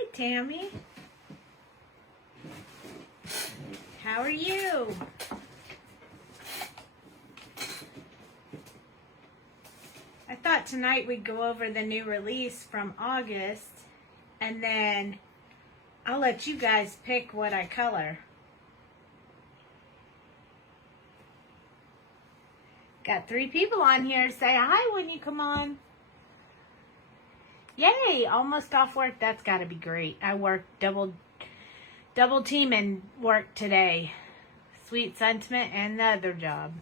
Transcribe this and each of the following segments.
Hi, Tammy. How are you? I thought tonight we'd go over the new release from August, and then I'll let you guys pick what I color. Got 3 people on here. Say hi when you come on. Yay, almost off work. That's got to be great. I worked double team and work today. Sweet sentiment and the other job.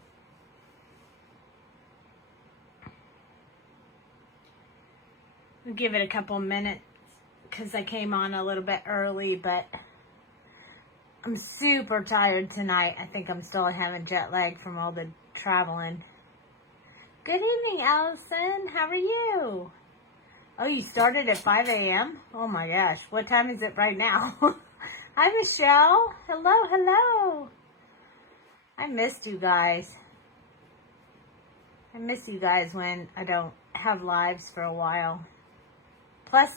We'll give it a couple minutes because I came on a little bit early, but I'm super tired tonight. I think I'm still having jet lag from all the traveling. Good evening, Allison. How are you? Oh, you started at 5 a.m.? Oh my gosh. What time is it right now? Hi, Michelle. Hello, hello. I missed you guys. I miss you guys when I don't have lives for a while. Plus,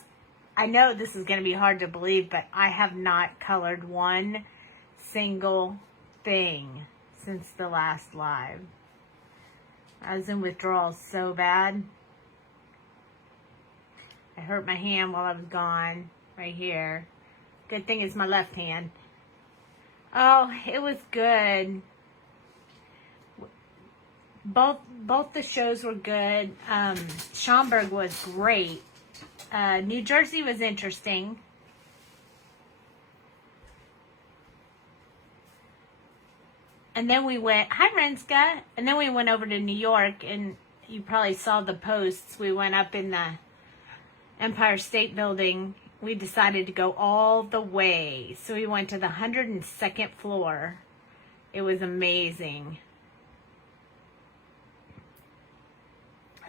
I know this is going to be hard to believe, but I have not colored one single thing since the last live. I was in withdrawal so bad. I hurt my hand while I was gone, right here. Good thing it's my left hand. Oh, it was good. Both the shows were good. Schaumburg was great. New Jersey was interesting. And then we went, hi Renska, and then we went over to New York, and you probably saw the posts. We went up in the Empire State Building. We decided to go all the way. So we went to the 102nd floor. It was amazing.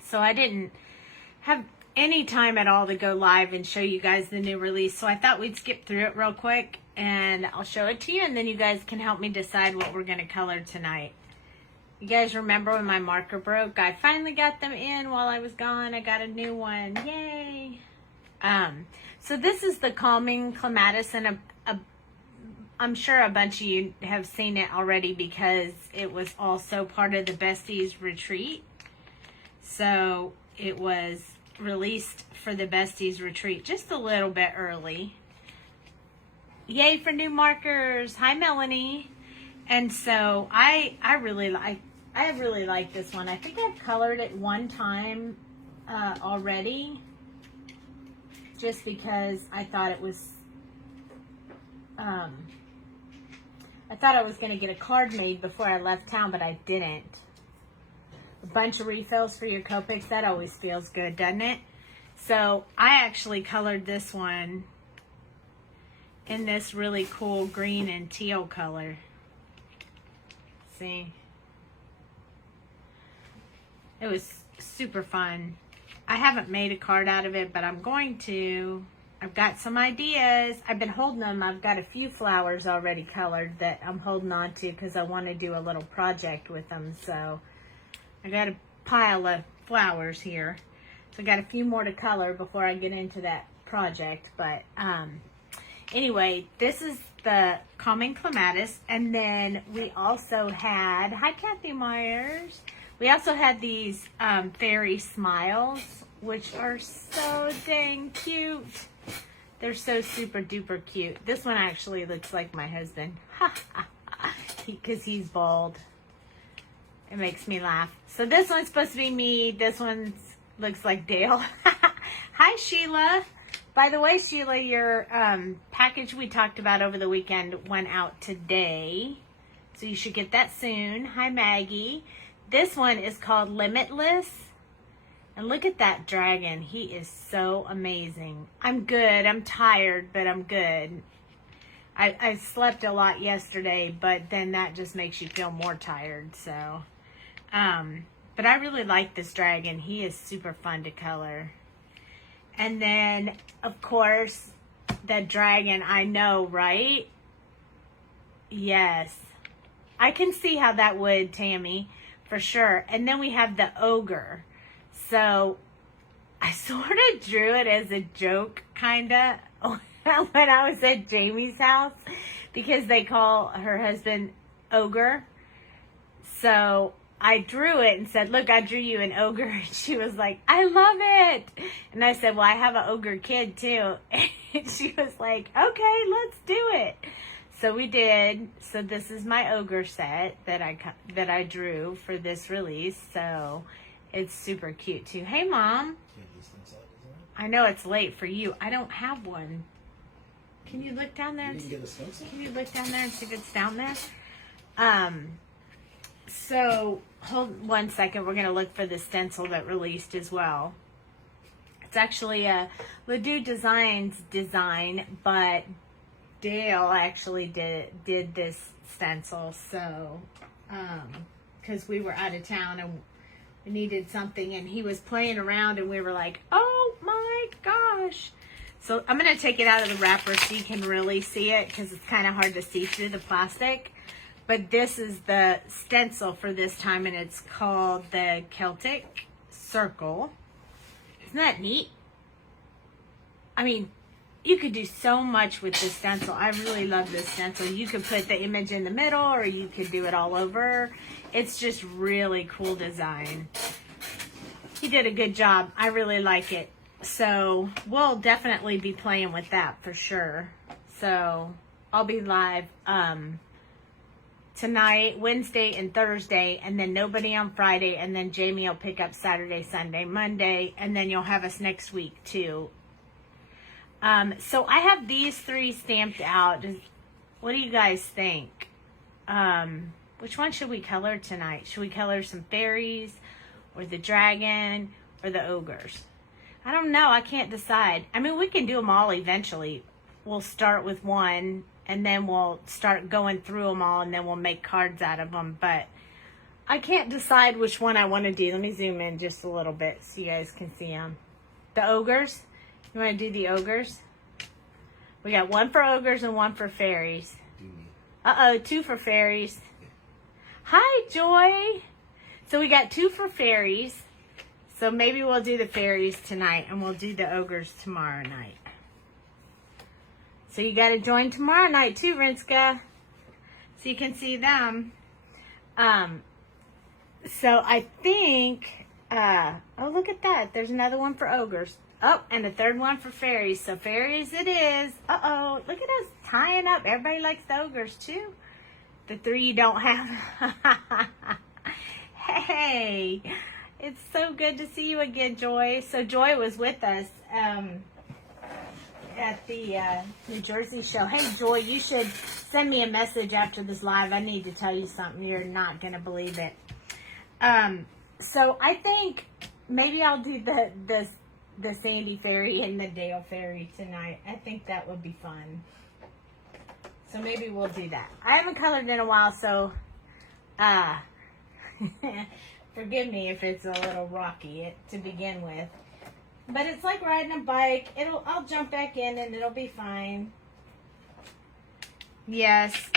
So I didn't have any time at all to go live and show you guys the new release. So I thought we'd skip through it real quick and I'll show it to you, and then you guys can help me decide what we're going to color tonight. You guys remember when my marker broke? I finally got them in while I was gone. I got a new one. Yay! So this is the Calming Clematis, and I'm sure a bunch of you have seen it already because it was also part of the Besties Retreat. So it was released for the Besties Retreat just a little bit early. Yay for new markers. Hi, Melanie. And so I really like this one. I think I've colored it one time already, just because I thought it was going to get a card made before I left town, but I didn't. A bunch of refills for your Copics, that always feels good, doesn't it? So I actually colored this one in this really cool green and teal color. See? It was super fun. I haven't made a card out of it, but I'm going to. I've got some ideas. I've been holding them. I've got a few flowers already colored that I'm holding on to because I want to do a little project with them. So I got a pile of flowers here. So I got a few more to color before I get into that project. But anyway, this is the Calming Clematis. And then we also had, hi Kathy Myers. We also had these fairy smiles, which are so dang cute. They're so super duper cute. This one actually looks like my husband because he's bald. It makes me laugh. So this one's supposed to be me. This one looks like Dale. Hi, Sheila. By the way, Sheila, your package we talked about over the weekend went out today. So you should get that soon. Hi, Maggie. This one is called Limitless. And look at that dragon. He is so amazing. I'm good. I'm tired, but I'm good. I slept a lot yesterday, but then that just makes you feel more tired. So, but I really like this dragon. He is super fun to color. And then, of course, the dragon. I know, right? Yes. I can see how that would, Tammy. For sure. And then we have the ogre. So I sort of drew it as a joke, kind of. when I was at Jamie's house because they call her husband Ogre. So I drew it and said, look, I drew you an ogre. And she was like, I love it. And I said, well, I have an ogre kid too. And she was like, okay, let's do it. So we did. So this is my ogre set that I drew for this release. So it's super cute too. Hey, Mom. I know it's late for you. I don't have one. Can you look down there? Can you look down there and see if it's down there? So hold 1 second. We're going to look for the stencil that released as well. It's actually a Ledoux Designs design, but Dale actually did this stencil. So, because we were out of town and we needed something, and he was playing around, and we were like, oh my gosh. So I'm going to take it out of the wrapper so you can really see it, because it's kind of hard to see through the plastic. But this is the stencil for this time, and it's called the Celtic Circle. Isn't that neat? I mean, you could do so much with this stencil. I really love this stencil. You could put the image in the middle, or you could do it all over. It's just really cool design. He did a good job. I really like it. So we'll definitely be playing with that for sure. So I'll be live tonight, Wednesday, and Thursday, and then nobody on Friday, and then Jamie will pick up Saturday, Sunday, Monday, and then you'll have us next week too. So I have these 3 stamped out. What do you guys think? Which one should we color tonight? Should we color some fairies, or the dragon, or the ogres? I don't know. I can't decide. I mean, we can do them all eventually. We'll start with one, and then we'll start going through them all, and then we'll make cards out of them. But I can't decide which one I want to do. Let me zoom in just a little bit so you guys can see them. The ogres. You want to do the ogres? We got one for ogres and one for fairies. Uh-oh, 2 for fairies. Hi, Joy. So we got 2 for fairies. So maybe we'll do the fairies tonight, and we'll do the ogres tomorrow night. So you got to join tomorrow night too, Rinska, so you can see them. So I think, oh, look at that. There's another one for ogres. Oh, and a 3rd one for fairies. So fairies it is. Uh-oh, look at us tying up. Everybody likes the ogres too. The 3 you don't have. Hey, it's so good to see you again, Joy. So Joy was with us at the New Jersey show. Hey, Joy, you should send me a message after this live. I need to tell you something. You're not going to believe it. So I think maybe I'll do the Sandy Fairy and the Dale Fairy tonight. I think that would be fun. So maybe we'll do that. I haven't colored in a while, so forgive me if it's a little rocky to begin with. But it's like riding a bike. I'll jump back in and it'll be fine. Yes.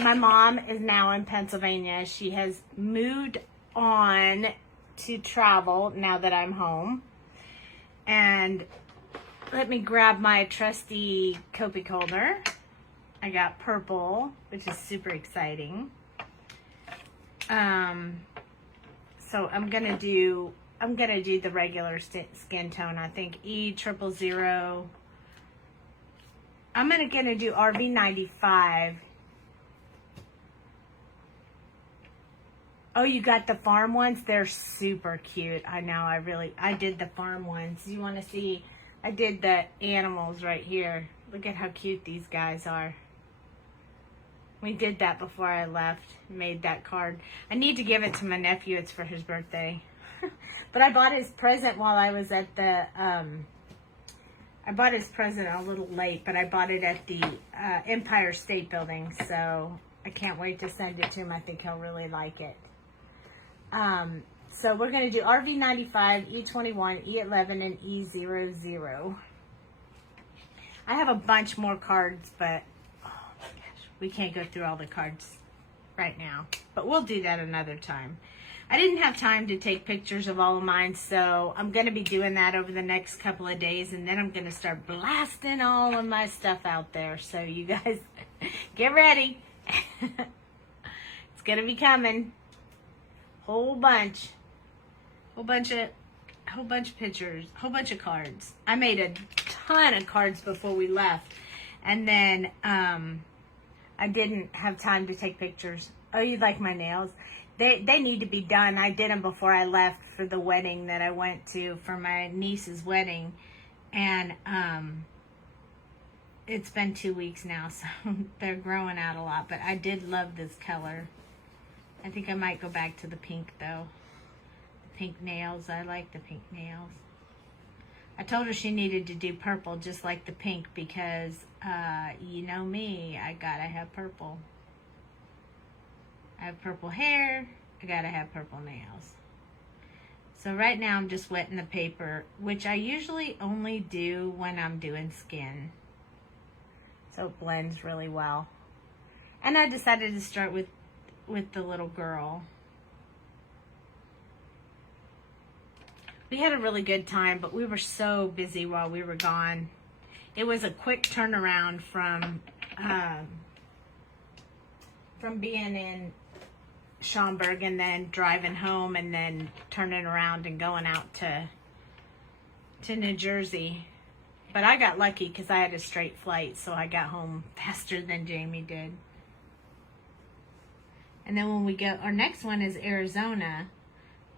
My mom is now in Pennsylvania. She has moved on to travel now that I'm home. And let me grab my trusty Copic holder. I got purple, which is super exciting. So I'm gonna do the regular skin tone. I think E000. I'm gonna do RV95. Oh, you got the farm ones? They're super cute. I know. I did the farm ones. You want to see? I did the animals right here. Look at how cute these guys are. We did that before I left. Made that card. I need to give it to my nephew. It's for his birthday. But I bought his present while I was at the, I bought his present a little late, but I bought it at the Empire State Building. So I can't wait to send it to him. I think he'll really like it. So we're going to do RV95, E21, E11, and E00. I have a bunch more cards, but oh my gosh, we can't go through all the cards right now. But we'll do that another time. I didn't have time to take pictures of all of mine, so I'm going to be doing that over the next couple of days, and then I'm going to start blasting all of my stuff out there. So you guys get ready. It's going to be coming. Whole bunch of pictures, whole bunch of cards. I made a ton of cards before we left, and then I didn't have time to take pictures. Oh, you like my nails? They need to be done. I did them before I left for the wedding that I went to for my niece's wedding. And it's been 2 weeks now, so they're growing out a lot. But I did love this color. I think I might go back to the pink, though. The pink nails. I like the pink nails. I told her she needed to do purple just like the pink because, you know me, I gotta have purple. I have purple hair, I gotta have purple nails. So right now I'm just wetting the paper, which I usually only do when I'm doing skin. So it blends really well. And I decided to start with the little girl. We had a really good time, but we were so busy while we were gone. It was a quick turnaround from being in Schaumburg and then driving home and then turning around and going out to New Jersey. But I got lucky because I had a straight flight, so I got home faster than Jamie did. And then when we go, our next one is Arizona.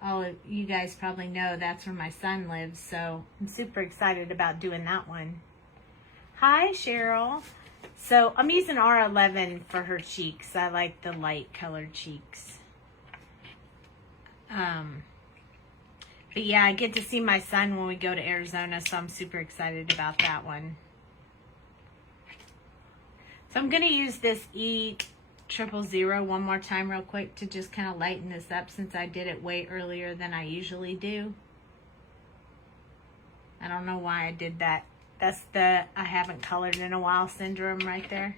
All of you guys probably know that's where my son lives, so I'm super excited about doing that one. Hi, Cheryl. So I'm using R11 for her cheeks. I like the light colored cheeks. But yeah, I get to see my son when we go to Arizona, so I'm super excited about that one. So I'm going to use this E000 one more time real quick to just kind of lighten this up since I did it way earlier than I usually do. I don't know why I did that. That's the I haven't colored in a while syndrome right there.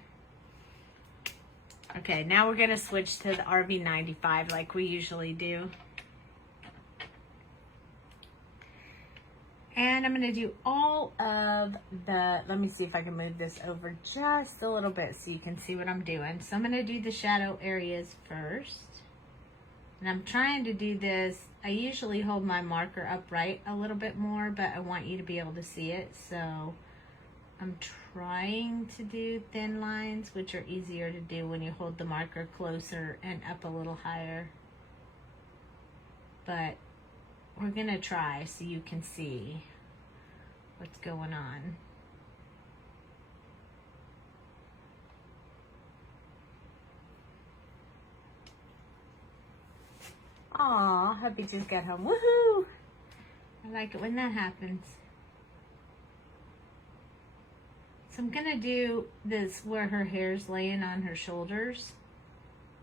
Okay, now we're going to switch to the RV95 like we usually do. And I'm going to do all of the, let me see if I can move this over just a little bit so you can see what I'm doing. So I'm going to do the shadow areas first. And I'm trying to do this, I usually hold my marker upright a little bit more, but I want you to be able to see it. So I'm trying to do thin lines, which are easier to do when you hold the marker closer and up a little higher. But we're going to try so you can see what's going on. Aw, hubby just got home. Woohoo! I like it when that happens. So I'm going to do this where her hair's laying on her shoulders.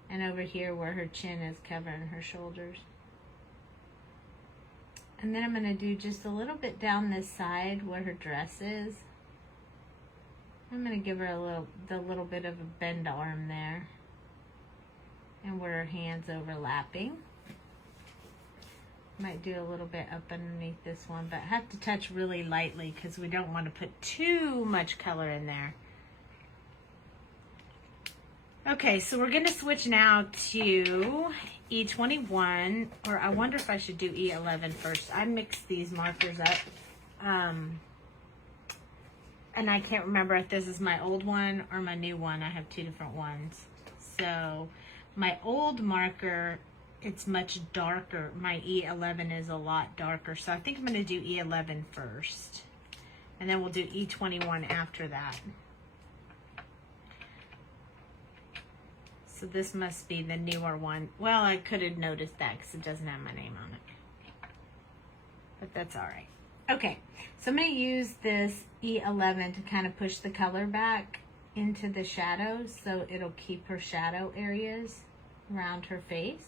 And over here where her chin is covering her shoulders. And then I'm going to do just a little bit down this side where her dress is. I'm going to give her the little bit of a bend arm there. And where her hand's overlapping. Might do a little bit up underneath this one, but I have to touch really lightly because we don't want to put too much color in there. Okay, so we're going to switch now to E21, or I wonder if I should do E11 first. I mixed these markers up, and I can't remember if this is my old one or my new one. I have two different ones. So my old marker, it's much darker. My E11 is a lot darker, so I think I'm going to do E11 first, and then we'll do E21 after that. So this must be the newer one. Well, I could have noticed that because it doesn't have my name on it. But that's all right. Okay, so I'm going to use this E11 to kind of push the color back into the shadows so it'll keep her shadow areas around her face.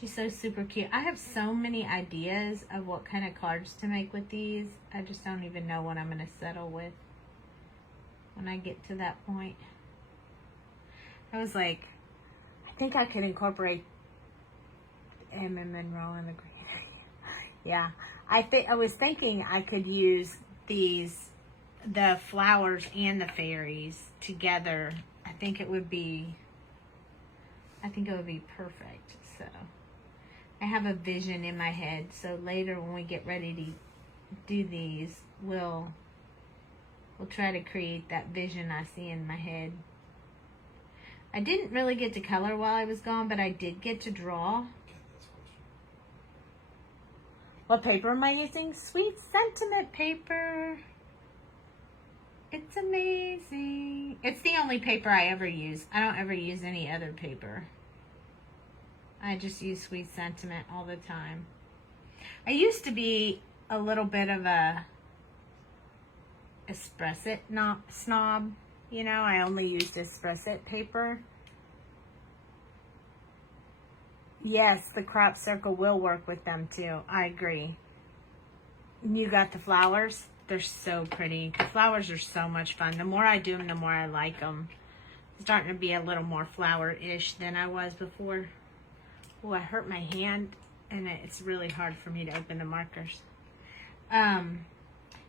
She's so super cute. I have so many ideas of what kind of cards to make with these. I just don't even know what I'm going to settle with when I get to that point. I was like, I think I could incorporate Monroe in the green. Yeah, I was thinking I could use the flowers and the fairies together. I think it would be perfect. So I have a vision in my head. So later when we get ready to do these, we'll try to create that vision I see in my head. I didn't really get to color while I was gone, but I did get to draw. What paper am I using? Sweet Sentiment paper. It's amazing. It's the only paper I ever use. I don't ever use any other paper. I just use Sweet Sentiment all the time. I used to be a little bit of a Espresso snob. You know, I only used Espresso paper. Yes, the crop circle will work with them too. I agree. You got the flowers? They're so pretty. The flowers are so much fun. The more I do them, the more I like them. I'm starting to be a little more flower-ish than I was before. Oh, I hurt my hand, and it's really hard for me to open the markers.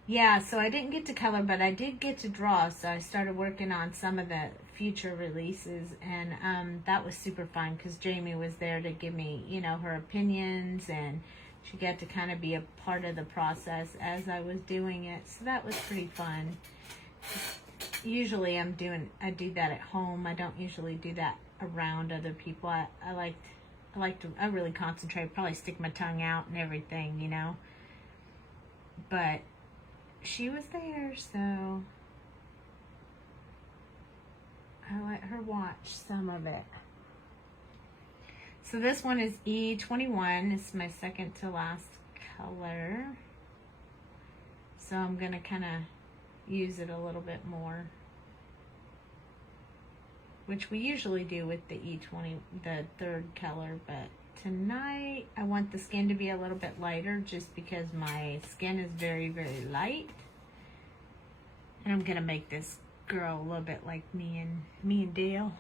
Yeah, so I didn't get to color, but I did get to draw. So I started working on some of the future releases, and that was super fun because Jamie was there to give me, you know, her opinions, and she got to kind of be a part of the process as I was doing it. So that was pretty fun. Usually I do that at home. I don't usually do that around other people. I really concentrate, probably stick my tongue out and everything, you know. But she was there, so I let her watch some of it. So this one is E21. It's my second to last color. So I'm going to kind of use it a little bit more, which we usually do with the E20, the third color, but tonight I want the skin to be a little bit lighter just because my skin is very, very light. And I'm going to make this girl a little bit like me and Dale.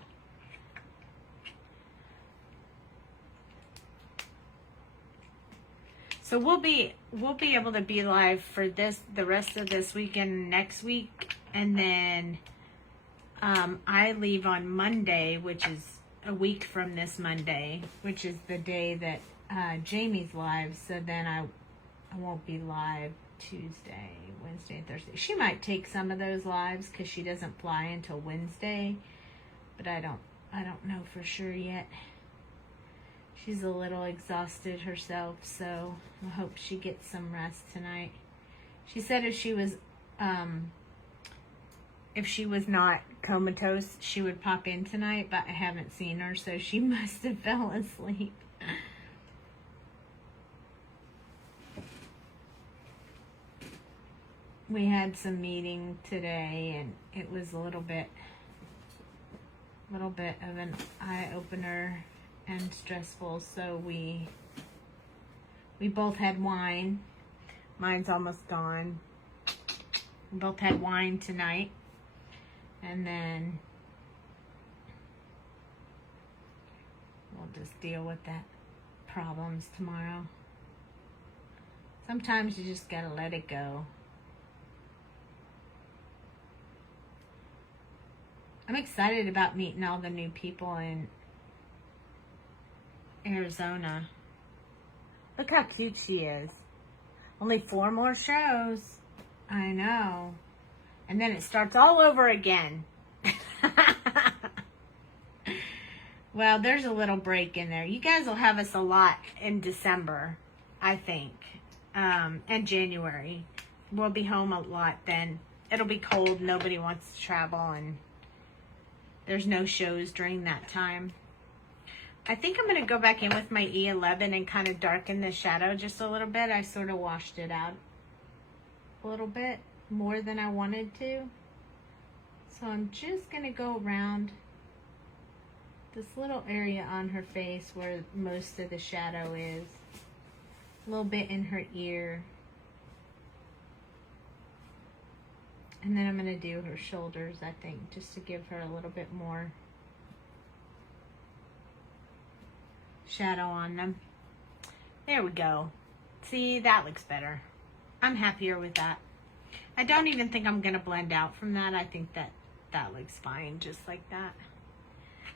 So we'll be able to be live for the rest of this weekend, next week, and then I leave on Monday, which is a week from this Monday, which is the day that Jamie's live. So then I won't be live Tuesday, Wednesday, and Thursday. She might take some of those lives because she doesn't fly until Wednesday, but I don't know for sure yet. She's a little exhausted herself, so I hope she gets some rest tonight. She said if she was not comatose, she would pop in tonight, but I haven't seen her, so she must have fell asleep. We had some meeting today, and it was a little bit of an eye-opener and stressful. So we both had wine. Mine's almost gone. We both had wine tonight, and then we'll just deal with that problems tomorrow. Sometimes you just gotta let it go. I'm excited about meeting all the new people in Arizona. Look how cute she is. Only 4 more shows. I know. And then it starts all over again. Well, there's a little break in there. You guys will have us a lot in December, I think. And January. We'll be home a lot then. It'll be cold. Nobody wants to travel, and there's no shows during that time. I think I'm going to go back in with my E11 and kind of darken the shadow just a little bit. I sort of washed it out a little bit more than I wanted to. So I'm just going to go around this little area on her face where most of the shadow is. A little bit in her ear. And then I'm going to do her shoulders, I think, just to give her a little bit more shadow on them. There we go. See, that looks better. I'm happier with that. I don't even think I'm going to blend out from that. I think that looks fine just like that.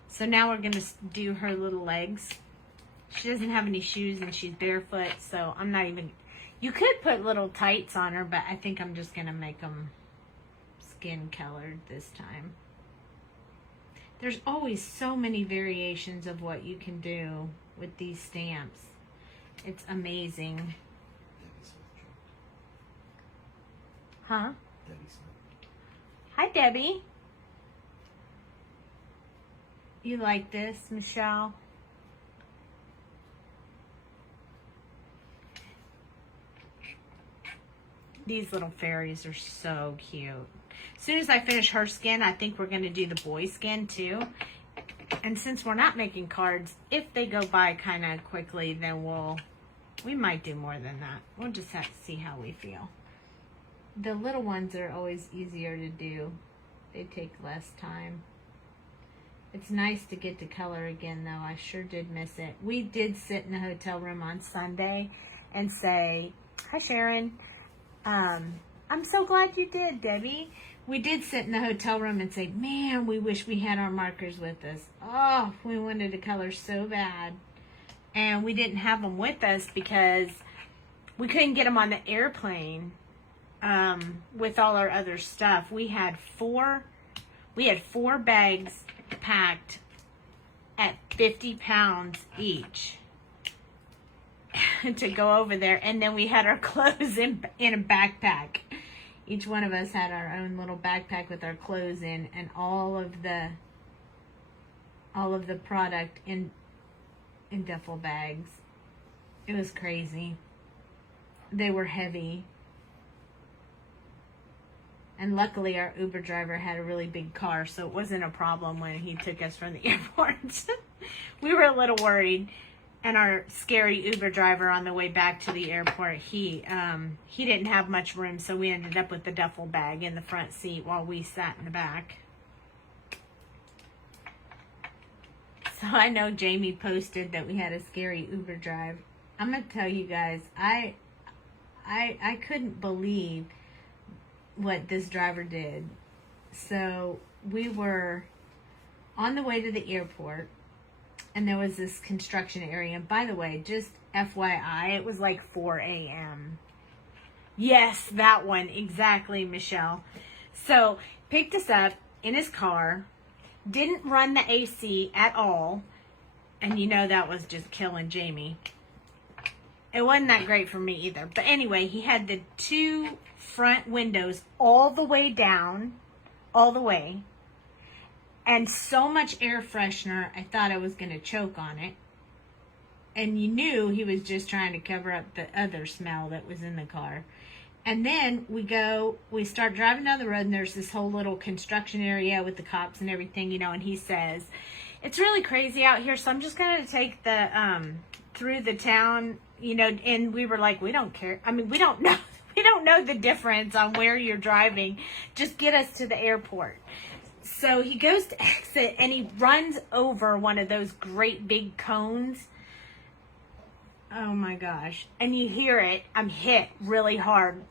So now we're going to do her little legs. She doesn't have any shoes and she's barefoot, so I'm not even... You could put little tights on her, but I think I'm just going to make them skin colored this time. There's always so many variations of what you can do with these stamps. It's amazing. Huh? Hi, Debbie. You like this, Michelle? These little fairies are so cute. As soon as I finish her skin, I think we're going to do the boy skin too. And since we're not making cards, if they go by kind of quickly, then we might do more than that. We'll just have to see how we feel. The little ones are always easier to do. They take less time. It's nice to get to color again, though. I sure did miss it. We did sit in the hotel room on Sunday and say, hi, Sharon. I'm so glad you did, Debbie. We did sit in the hotel room and say, man, we wish we had our markers with us. Oh, we wanted to color so bad. And we didn't have them with us because we couldn't get them on the airplane with all our other stuff. We had four bags packed at 50 pounds each to go over there, and then we had our clothes in a backpack. Each one of us had our own little backpack with our clothes in, and all of the product in duffel bags. It was crazy. They were heavy. And luckily our Uber driver had a really big car, so it wasn't a problem when he took us from the airport. We were a little worried. And our scary Uber driver on the way back to the airport, he didn't have much room, so we ended up with the duffel bag in the front seat while we sat in the back. So I know Jamie posted that we had a scary Uber drive. I'm going to tell you guys, I couldn't believe what this driver did. So we were on the way to the airport, and there was this construction area. And by the way, just FYI, it was like 4 a.m. Yes, that one. Exactly, Michelle. So, picked us up in his car. Didn't run the AC at all. And you know that was just killing Jamie. It wasn't that great for me either. But anyway, he had the two front windows all the way down. All the way. And so much air freshener, I thought I was going to choke on it. And you knew he was just trying to cover up the other smell that was in the car. And then we start driving down the road, and there's this whole little construction area with the cops and everything, you know, and he says, it's really crazy out here, so I'm just going to take the, through the town, you know, and we were like, we don't care. I mean, we don't know the difference on where you're driving. Just get us to the airport. So he goes to exit, and he runs over one of those great big cones. Oh my gosh. And you hear it. I'm hit really hard.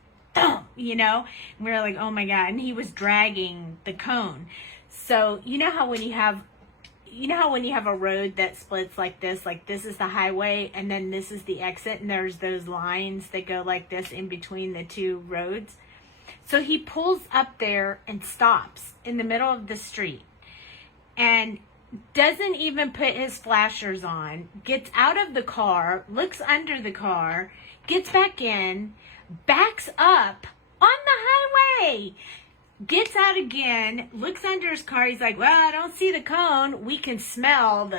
You know? And we were like, oh my God. And he was dragging the cone. So you know how when you have a road that splits like this is the highway, and then this is the exit, and there's those lines that go like this in between the two roads. So he pulls up there and stops in the middle of the street and doesn't even put his flashers on, gets out of the car, looks under the car, gets back in, backs up on the highway, gets out again, looks under his car. He's like, well, I don't see the cone. We can smell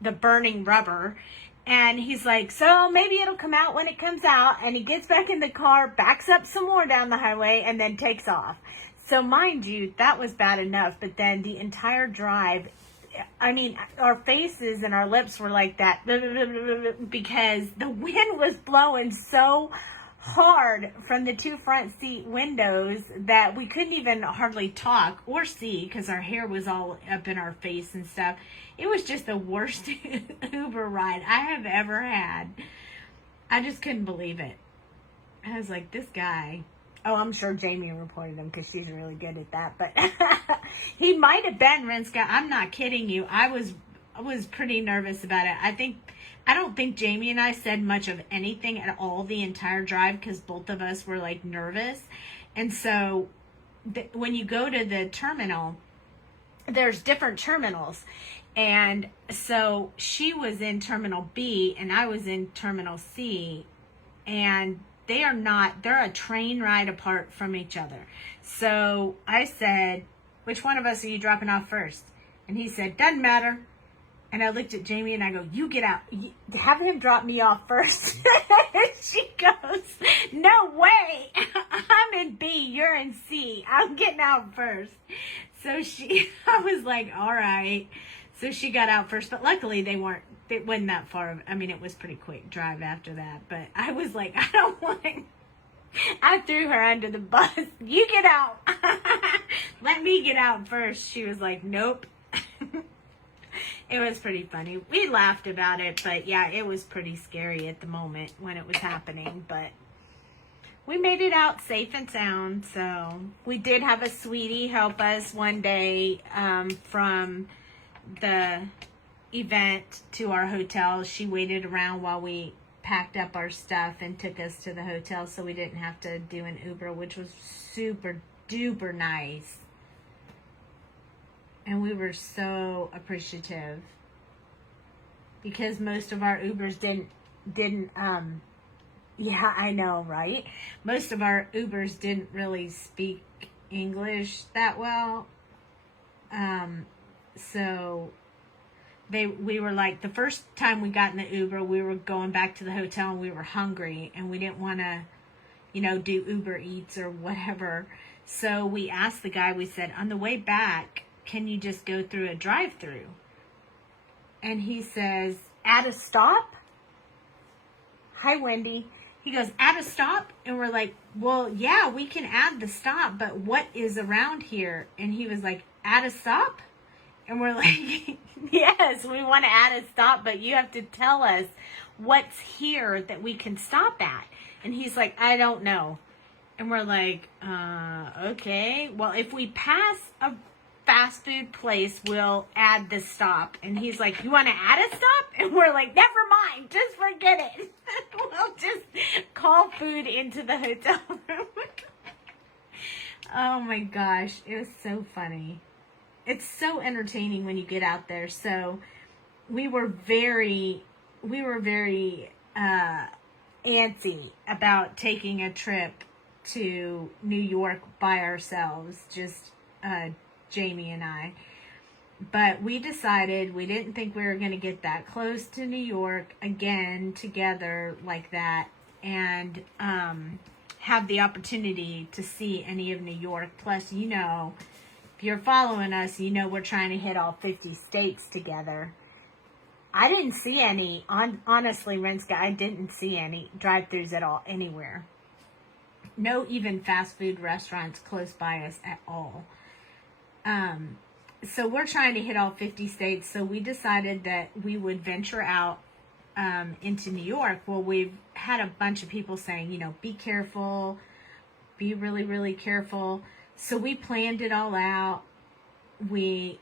the burning rubber. And he's like, so maybe it'll come out when it comes out. And he gets back in the car, backs up some more down the highway, and then takes off. So mind you, that was bad enough. But then the entire drive, I mean, our faces and our lips were like that because the wind was blowing so hard from the two front seat windows that we couldn't even hardly talk or see because our hair was all up in our face and stuff. It was just the worst Uber ride I have ever had. I just couldn't believe it. I was like, this guy. Oh, I'm sure Jamie reported him because she's really good at that. But he might have been Rinska. I'm not kidding you. I was pretty nervous about it. I don't think Jamie and I said much of anything at all the entire drive because both of us were like nervous. And so when you go to the terminal, there's different terminals. And so she was in Terminal B and I was in Terminal C. And they're a train ride apart from each other. So I said, which one of us are you dropping off first? And he said, doesn't matter. And I looked at Jamie and I go, you get out. Have him drop me off first. She goes, no way. I'm in B. You're in C. I'm getting out first. So I was like, all right. So she got out first. But luckily it wasn't that far. I mean, it was pretty quick drive after that. But I was like, I don't want to. I threw her under the bus. You get out. Let me get out first. She was like, nope. It was pretty funny. We laughed about it, but yeah, it was pretty scary at the moment when it was happening, but we made it out safe and sound. So we did have a sweetie help us one day from the event to our hotel. She waited around while we packed up our stuff and took us to the hotel so we didn't have to do an Uber, which was super duper nice. And we were so appreciative because most of our Ubers didn't yeah, I know, right? Most of our Ubers didn't really speak English that well. So we were like, the first time we got in the Uber, we were going back to the hotel and we were hungry and we didn't want to, do Uber Eats or whatever. So we asked the guy, we said, on the way back, can you just go through a drive-through? And he says, at a stop? Hi, Wendy. He goes, at a stop? And we're like, well, yeah, we can add the stop, but what is around here? And he was like, at a stop? And we're like, yes, we want to add a stop, but you have to tell us what's here that we can stop at. And he's like, I don't know. And we're like, okay. Well, if we pass a fast food place, we'll add the stop. And he's like, you want to add a stop? And we're like, never mind, just forget it. We'll just call food into the hotel room. Oh my gosh, it was so funny. It's so entertaining when you get out there. So we were very antsy about taking a trip to New York by ourselves, just Jamie and I. But we decided we didn't think we were going to get that close to New York again together like that and have the opportunity to see any of New York. Plus, if you're following us, we're trying to hit all 50 states together. I didn't see any, honestly, Renska, I didn't see any drive-thrus at all anywhere. No even fast food restaurants close by us at all. So we're trying to hit all 50 states. So we decided that we would venture out into New York. Well, we've had a bunch of people saying, be careful, be really, really careful. So we planned it all out. We,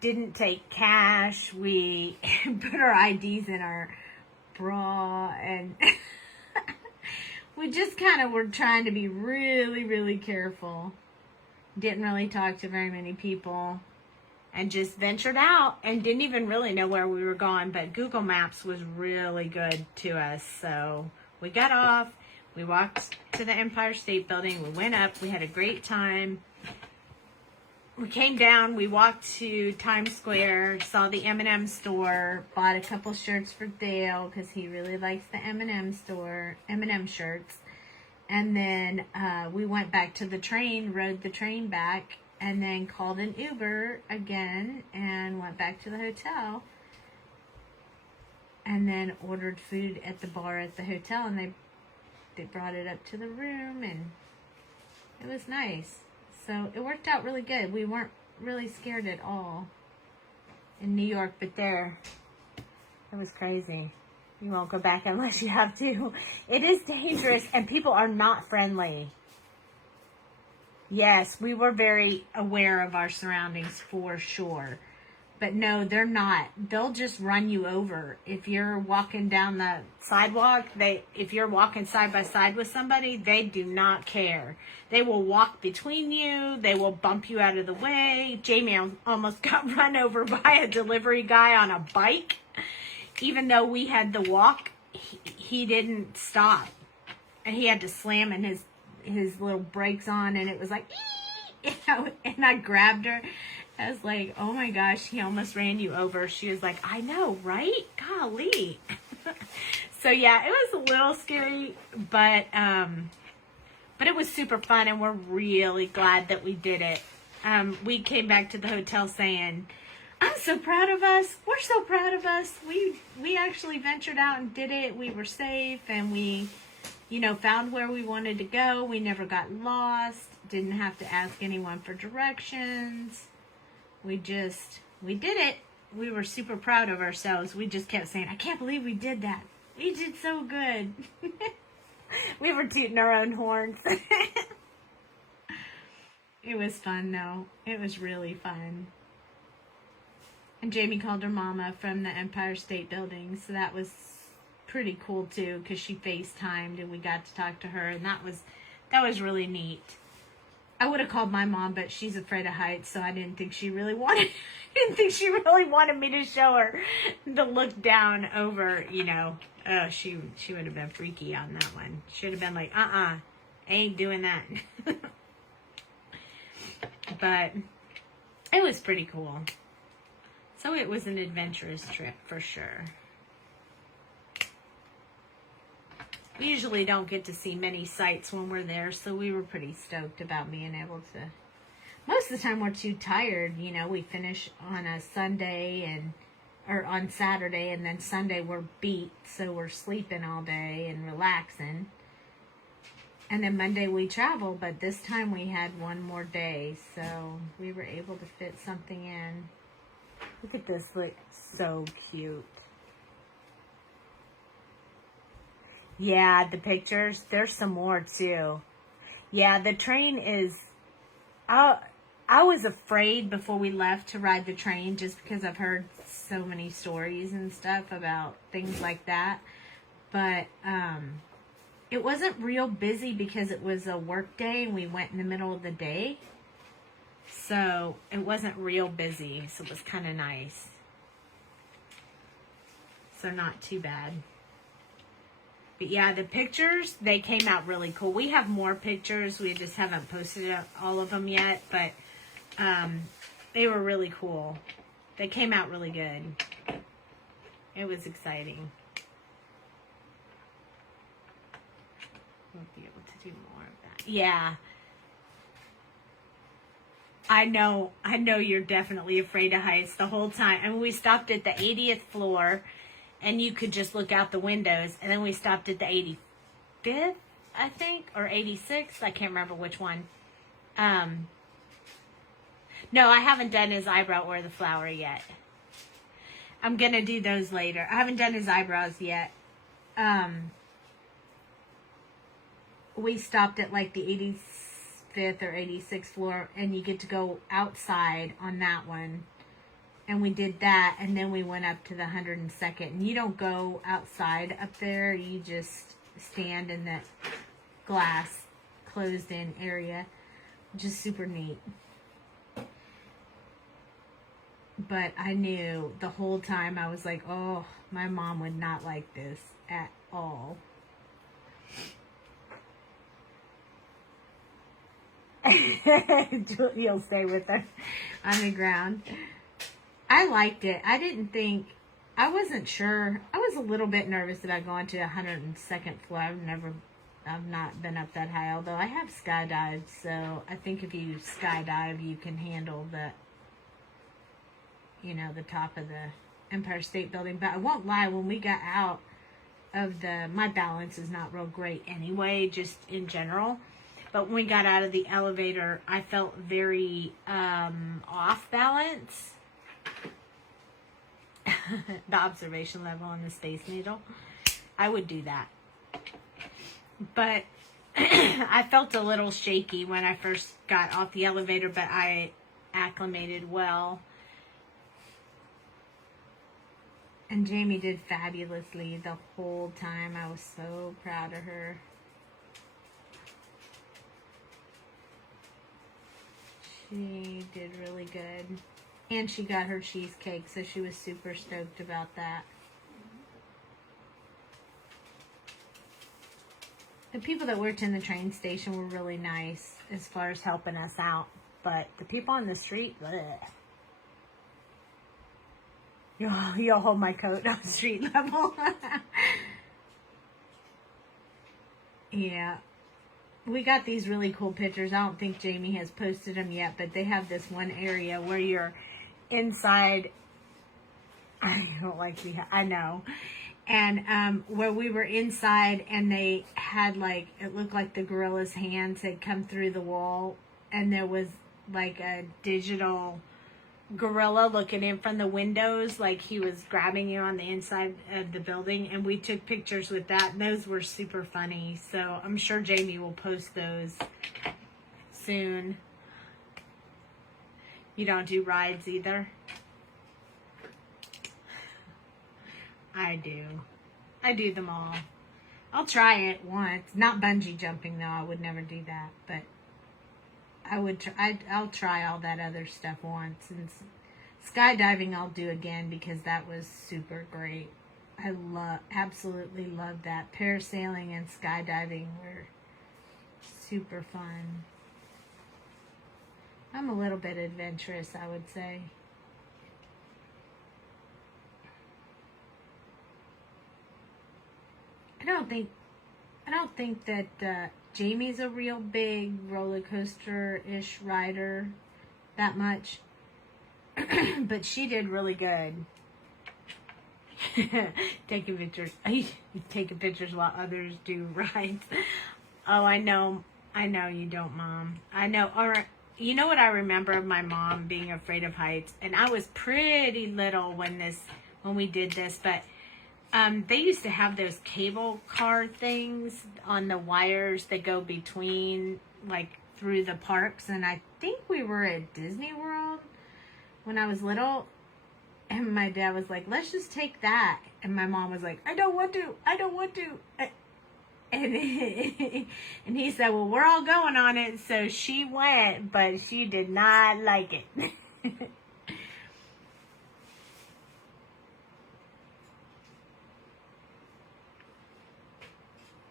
didn't take cash. We put our IDs in our bra and we just kind of were trying to be really, really careful. Didn't really talk to very many people and just ventured out and didn't even really know where we were going. But Google Maps was really good to us. So we got off. We walked to the Empire State Building. We went up. We had a great time. We came down. We walked to Times Square, saw the M&M store, bought a couple shirts for Dale because he really likes the M&M store, M&M shirts. And then we went back to the train, rode the train back, and then called an Uber again and went back to the hotel. And then ordered food at the bar at the hotel, and they they brought it up to the room, and it was nice. So it worked out really good. We weren't really scared at all in New York, but there, it was crazy. You won't go back unless you have to. It is dangerous, and people are not friendly. Yes, we were very aware of our surroundings for sure. But no, they're not. They'll just run you over. If you're walking down the sidewalk, if you're walking side by side with somebody, they do not care. They will walk between you. They will bump you out of the way. Jamie almost got run over by a delivery guy on a bike. Even though we had to walk, he didn't stop. And he had to slam in his little brakes on, and it was like, you know, and I grabbed her. I was like, oh my gosh, he almost ran you over. She was like, I know, right? Golly. So yeah, it was a little scary, but it was super fun, and we're really glad that we did it. We came back to the hotel saying, I'm so proud of us. We're so proud of us. We actually ventured out and did it. We were safe, and we, you know, found where we wanted to go. We never got lost. Didn't have to ask anyone for directions. We did it. We were super proud of ourselves. We just kept saying, I can't believe we did that. We did so good. We were tooting our own horns. It was fun, though. It was really fun. And Jamie called her mama from the Empire State Building, so that was pretty cool, too, because she FaceTimed, and we got to talk to her, and that was really neat. I would have called my mom, but she's afraid of heights, so I didn't think she really wanted me to show her to look down over, you know. She would have been freaky on that one. Should have been like, I ain't doing that. But it was pretty cool. So it was an adventurous trip for sure. We usually don't get to see many sights when we're there, so we were pretty stoked about being able to. Most of the time we're too tired, you know. We finish on a Sunday or on Saturday, and then Sunday we're beat, so we're sleeping all day and relaxing. And then Monday we travel, but this time we had one more day, so we were able to fit something in. Look at this, look so cute. Yeah, the pictures, there's some more too. Yeah, the train is, I was afraid before we left to ride the train just because I've heard so many stories and stuff about things like that. But it wasn't real busy because it was a work day and we went in the middle of the day. So it wasn't real busy, so it was kind of nice. So not too bad. But yeah, the pictures, they came out really cool. We have more pictures. We just haven't posted all of them yet. But they were really cool. They came out really good. It was exciting. We'll be able to do more of that. Yeah. I know you're definitely afraid of heights the whole time. I mean, we stopped at the 80th floor. And you could just look out the windows. And then we stopped at the 85th, I think, or 86th. I can't remember which one. No, I haven't done his eyebrow or the flower yet. I'm going to do those later. I haven't done his eyebrows yet. We stopped at like the 85th or 86th floor. And you get to go outside on that one. And we did that, and then we went up to the 102nd. And you don't go outside up there. You just stand in that glass, closed-in area. Just super neat. But I knew the whole time, I was like, oh, my mom would not like this at all. You'll stay with her on the ground. I liked it. I wasn't sure. I was a little bit nervous about going to 102nd floor. I've not been up that high, although I have skydived, so I think if you skydive, you can handle the top of the Empire State Building. But I won't lie, when we got out, my balance is not real great anyway, just in general. But when we got out of the elevator, I felt very off balance. The observation level on the Space Needle. I would do that. But I felt a little shaky when I first got off the elevator, but I acclimated well. And Jamie did fabulously the whole time. I was so proud of her. She did really good. And she got her cheesecake, so she was super stoked about that. The people that worked in the train station were really nice as far as helping us out. But the people on the street, bleh. You'll hold my coat on street level. Yeah. We got these really cool pictures. I don't think Jamie has posted them yet, but they have this one area where you're inside. I don't like I know. And where we were inside, and they had like, it looked like the gorilla's hands had come through the wall, and there was like a digital gorilla looking in from the windows, like he was grabbing you on the inside of the building, and we took pictures with that, and those were super funny. So I'm sure Jamie will post those soon. You don't do rides either? I do. I do them all. I'll try it once. Not bungee jumping though. I would never do that, but I'll try all that other stuff once. And skydiving I'll do again because that was super great. I absolutely love that. Parasailing and skydiving were super fun. I'm a little bit adventurous, I would say. I don't think that Jamie's a real big roller coaster-ish rider that much. But she did really good. Taking pictures. Taking pictures while others do rides. Oh, I know you don't, Mom. I know. All right. You know what I remember of my mom being afraid of heights? And I was pretty little when we did this, but they used to have those cable car things on the wires that go between, like, through the parks. And I think we were at Disney World when I was little. And my dad was like, let's just take that. And my mom was like, I don't want to. And he said, well, we're all going on it. So she went, but she did not like it.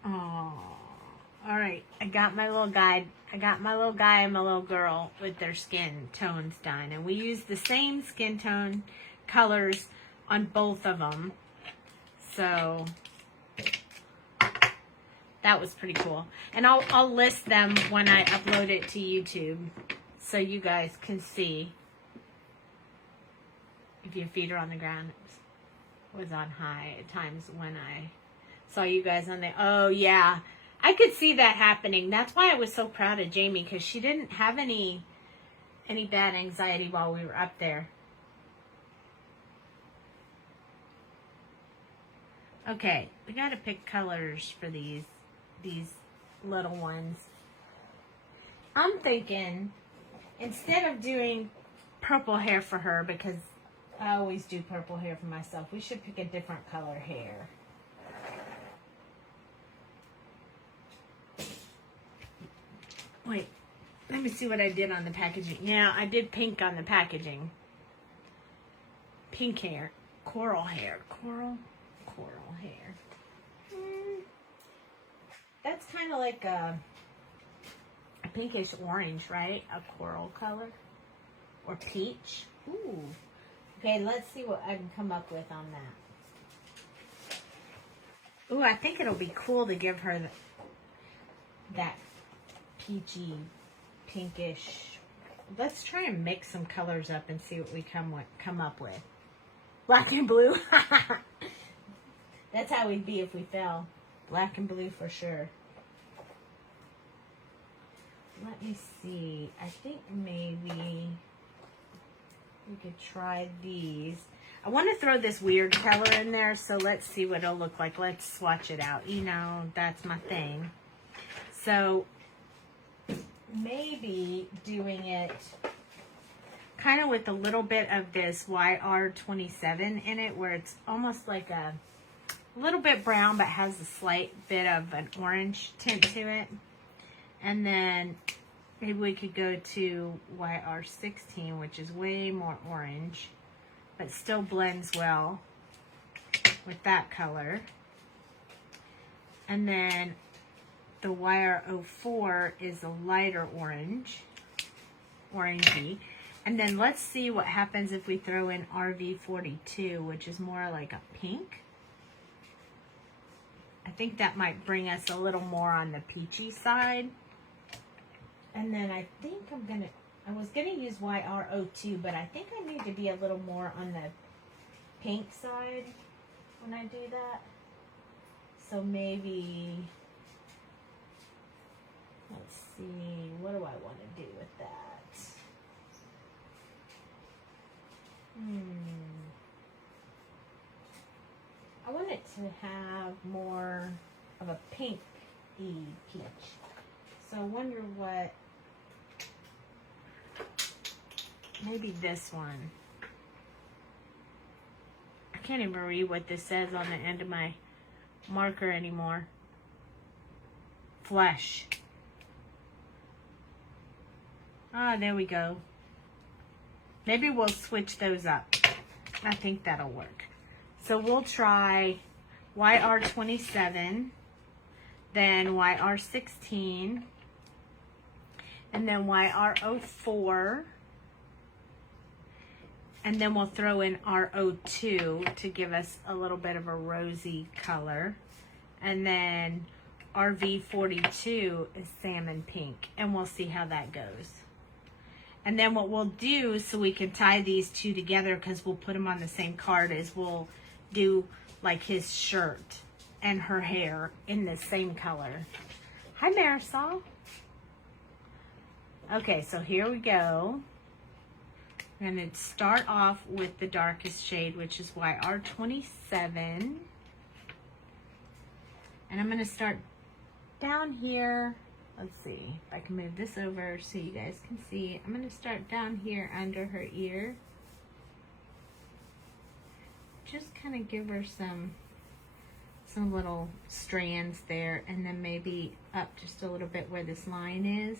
Oh, all right. I got my little guy and my little girl with their skin tones done. And we used the same skin tone colors on both of them. So that was pretty cool. And I'll list them when I upload it to YouTube so you guys can see. If your feet are on the ground, it was on high at times when I saw you guys on there. Oh, yeah. I could see that happening. That's why I was so proud of Jamie, because she didn't have any bad anxiety while we were up there. Okay, we got to pick colors for these little ones. I'm thinking, instead of doing purple hair for her, because I always do purple hair for myself, we should pick a different color hair. Wait, let me see what I did on the packaging. Yeah, I did pink on the packaging. Pink hair. Coral hair. Coral hair. That's kind of like a pinkish orange, right? A coral color. Or peach. Ooh. Okay, let's see what I can come up with on that. Ooh, I think it'll be cool to give her that peachy, pinkish. Let's try and mix some colors up and see what we come up with. Black and blue. That's how we'd be if we fell. Black and blue for sure. Let me see. I think maybe we could try these. I want to throw this weird color in there, so let's see what it'll look like. Let's swatch it out. You know, that's my thing. So maybe doing it kind of with a little bit of this YR27 in it, where it's almost like a little bit brown, but has a slight bit of an orange tint to it. And then maybe we could go to YR16, which is way more orange, but still blends well with that color. And then the YR04 is a lighter orangey. And then let's see what happens if we throw in RV42, which is more like a pink. I think that might bring us a little more on the peachy side. And then I think I was gonna use YR02, but I think I need to be a little more on the pink side when I do that. So maybe, let's see, what do I want to do with that? I want it to have more of a pink-y peach. So I wonder what, maybe this one. I can't even read what this says on the end of my marker anymore. Flesh. Ah, there we go. Maybe we'll switch those up. I think that'll work. So we'll try YR27, then YR16, and then YR04, and then we'll throw in R02 to give us a little bit of a rosy color, and then RV42 is salmon pink, and we'll see how that goes. And then what we'll do, so we can tie these two together, because we'll put them on the same card, is we'll do like his shirt and her hair in the same color. Hi, Marisol. Okay, so here we go. I'm going to start off with the darkest shade, which is YR27. And I'm going to start down here. Let's see if I can move this over so you guys can see. I'm going to start down here under her ear. Just kind of give her some little strands there, and then maybe up just a little bit where this line is.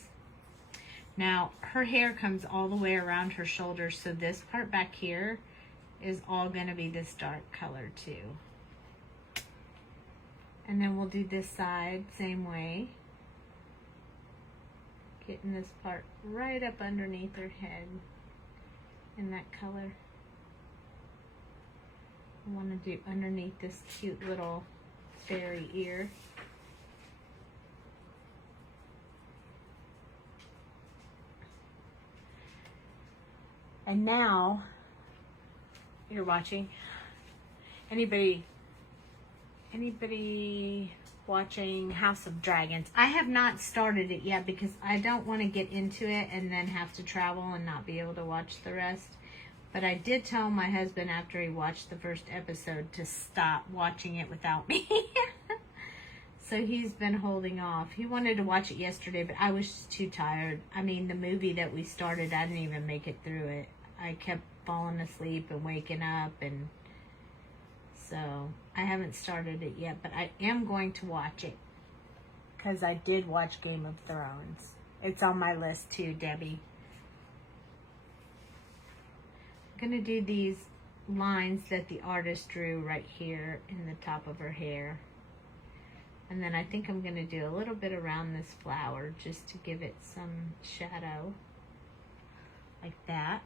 Now, her hair comes all the way around her shoulders, so this part back here is all going to be this dark color too. And then we'll do this side same way. Getting this part right up underneath her head in that color. I want to do underneath this cute little fairy ear. And now, you're watching, anybody watching House of Dragons? I have not started it yet because I don't want to get into it and then have to travel and not be able to watch the rest. But I did tell my husband after he watched the first episode to stop watching it without me. So he's been holding off. He wanted to watch it yesterday, but I was just too tired. I mean, the movie that we started, I didn't even make it through it. I kept falling asleep and waking up, and so I haven't started it yet, but I am going to watch it because I did watch Game of Thrones. It's on my list too, Debbie. I'm going to do these lines that the artist drew right here in the top of her hair. And then I think I'm going to do a little bit around this flower just to give it some shadow, like that.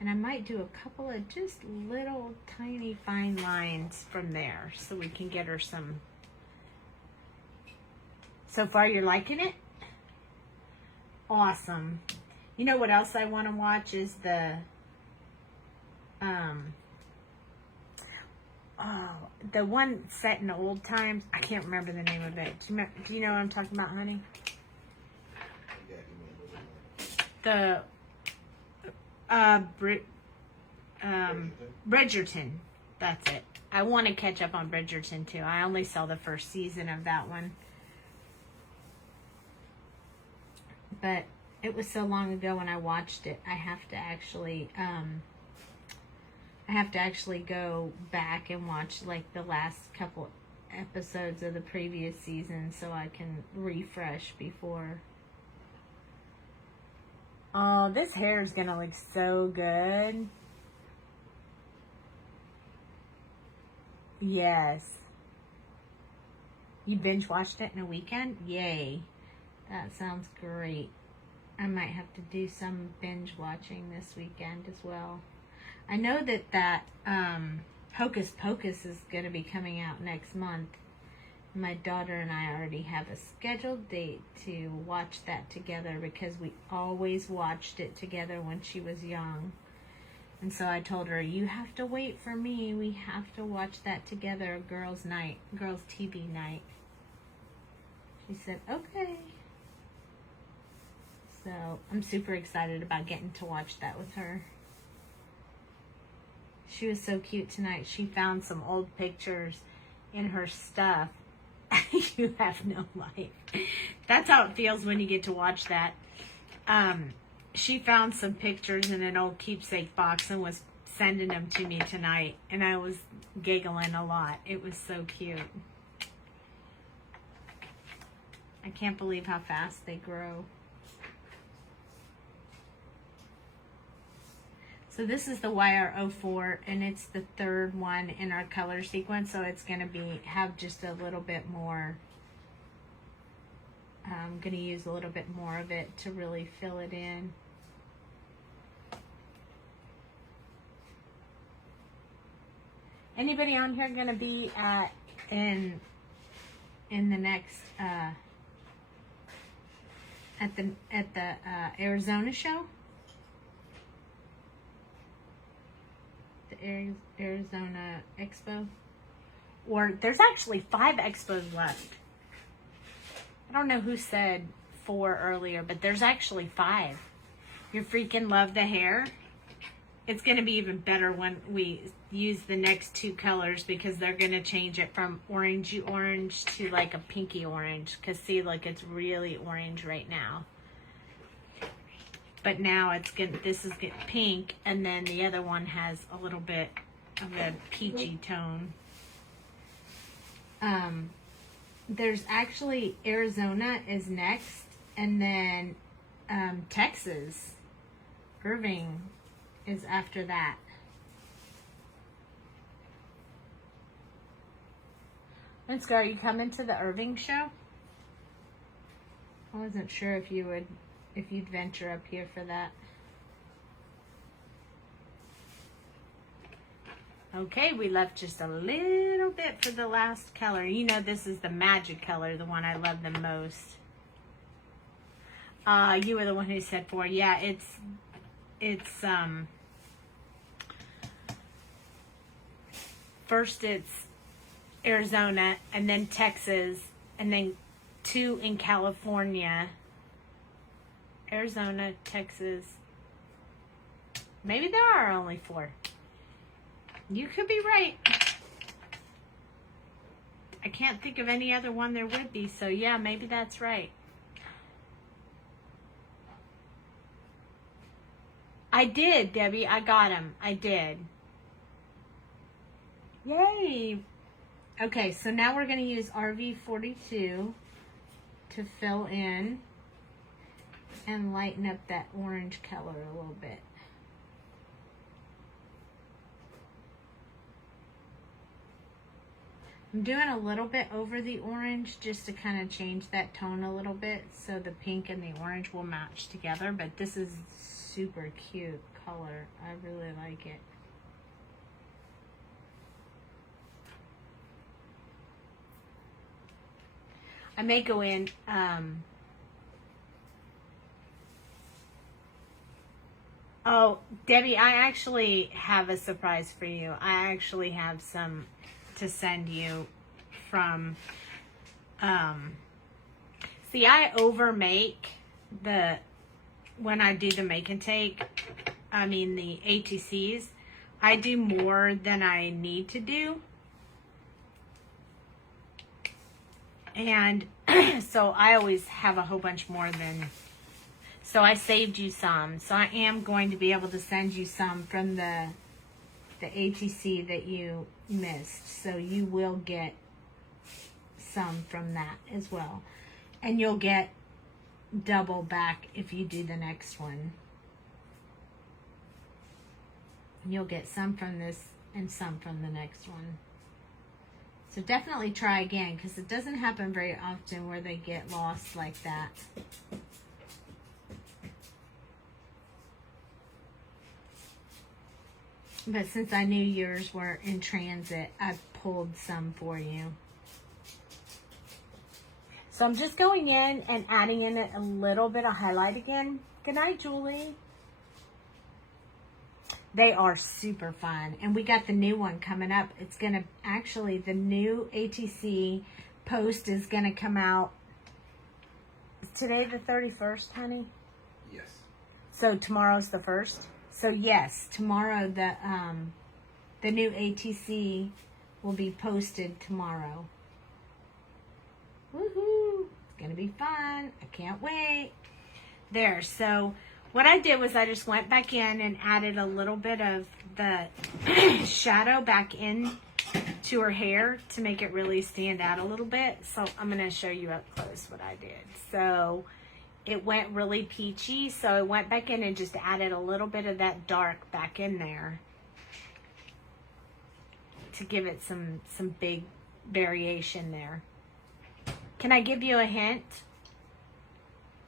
And I might do a couple of just little tiny fine lines from there so we can get her some. So far, you're liking it? Awesome. You know what else I want to watch is the oh, the one set in the old times. I can't remember the name of it. Do you know what I'm talking about, honey? The Bridgerton. That's it. I want to catch up on Bridgerton too. I only saw the first season of that one. But it was so long ago when I watched it. I have to actually go back and watch like the last couple episodes of the previous season so I can refresh before. Oh, this hair is gonna look so good. Yes. You binge watched it in a weekend? Yay. That sounds great. I might have to do some binge watching this weekend as well. I know that Hocus Pocus is going to be coming out next month. My daughter and I already have a scheduled date to watch that together because we always watched it together when she was young. And so I told her, you have to wait for me. We have to watch that together, girls' night, girls' TV night. She said, okay. So I'm super excited about getting to watch that with her. She was so cute tonight. She found some old pictures in her stuff. You have no life. That's how it feels when you get to watch that. She found some pictures in an old keepsake box and was sending them to me tonight. And I was giggling a lot. It was so cute. I can't believe how fast they grow. So this is the YR04, and it's the third one in our color sequence, so it's going to have just a little bit more. I'm going to use a little bit more of it to really fill it in. Anybody on here going to be in the next at the Arizona show? Arizona Expo, or there's actually 5 expos left. I don't know who said 4 earlier, but there's actually 5. You freaking love the hair. It's going to be even better when we use the next 2 colors because they're going to change it from orangey orange to like a pinky orange, because see, like, it's really orange right now. But now this is getting pink, and then the other one has a little bit of a peachy tone. There's actually Arizona is next, and then Texas, Irving is after that. Let's go. Are you coming to the Irving show? I wasn't sure if you'd venture up here for that. Okay, we left just a little bit for the last color. You know, this is the magic color, the one I love the most. You were the one who said 4. Yeah, first it's Arizona, and then Texas, and then 2 in California. Arizona, Texas. Maybe there are only 4. You could be right. I can't think of any other one there would be, so yeah, maybe that's right. I did, Debbie. I got them. I did. Yay. Okay, so now we're going to use RV42 to fill in and lighten up that orange color a little bit. I'm doing a little bit over the orange just to kind of change that tone a little bit so the pink and the orange will match together, but this is super cute color. I really like it. I may go in oh, Debbie, I actually have a surprise for you. I actually have some to send you from, see, I over make when I do the make and take, I mean the ATCs, I do more than I need to do. And so I always have a whole bunch more than, so I saved you some. So I am going to be able to send you some from the ATC that you missed. So you will get some from that as well. And you'll get double back if you do the next one. You'll get some from this and some from the next one. So definitely try again, because it doesn't happen very often where they get lost like that. But since I knew yours were in transit, I pulled some for you. So I'm just going in and adding in a little bit of highlight again. Good night, Julie. They are super fun. And we got the new one coming up. It's going to, actually, the new ATC post is going to come out. Is today the 31st, honey? Yes. So tomorrow's the 1st? So yes, tomorrow the new ATC will be posted tomorrow. Woohoo! It's going to be fun. I can't wait. There, so what I did was I just went back in and added a little bit of the shadow back in to her hair to make it really stand out a little bit. So I'm going to show you up close what I did. So it went really peachy. So I went back in and just added a little bit of that dark back in there to give it some big variation there. Can I give you a hint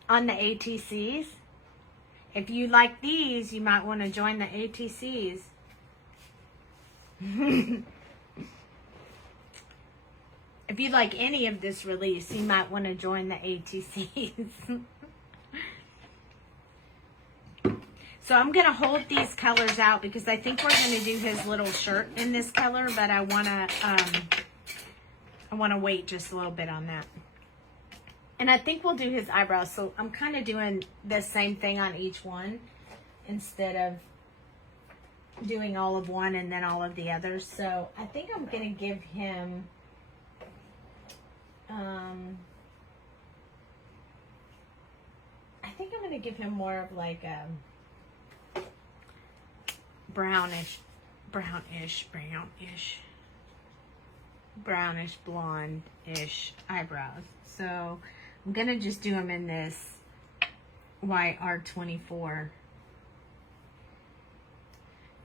on the ATCs? If you like these, you might want to join the ATCs. If you like any of this release, you might want to join the ATCs. So I'm going to hold these colors out because I think we're going to do his little shirt in this color, but I want to wait just a little bit on that. And I think we'll do his eyebrows. So I'm kind of doing the same thing on each one instead of doing all of one and then all of the others. So I think I'm going to give him more of like a brownish blonde-ish eyebrows. So I'm going to just do them in this YR24.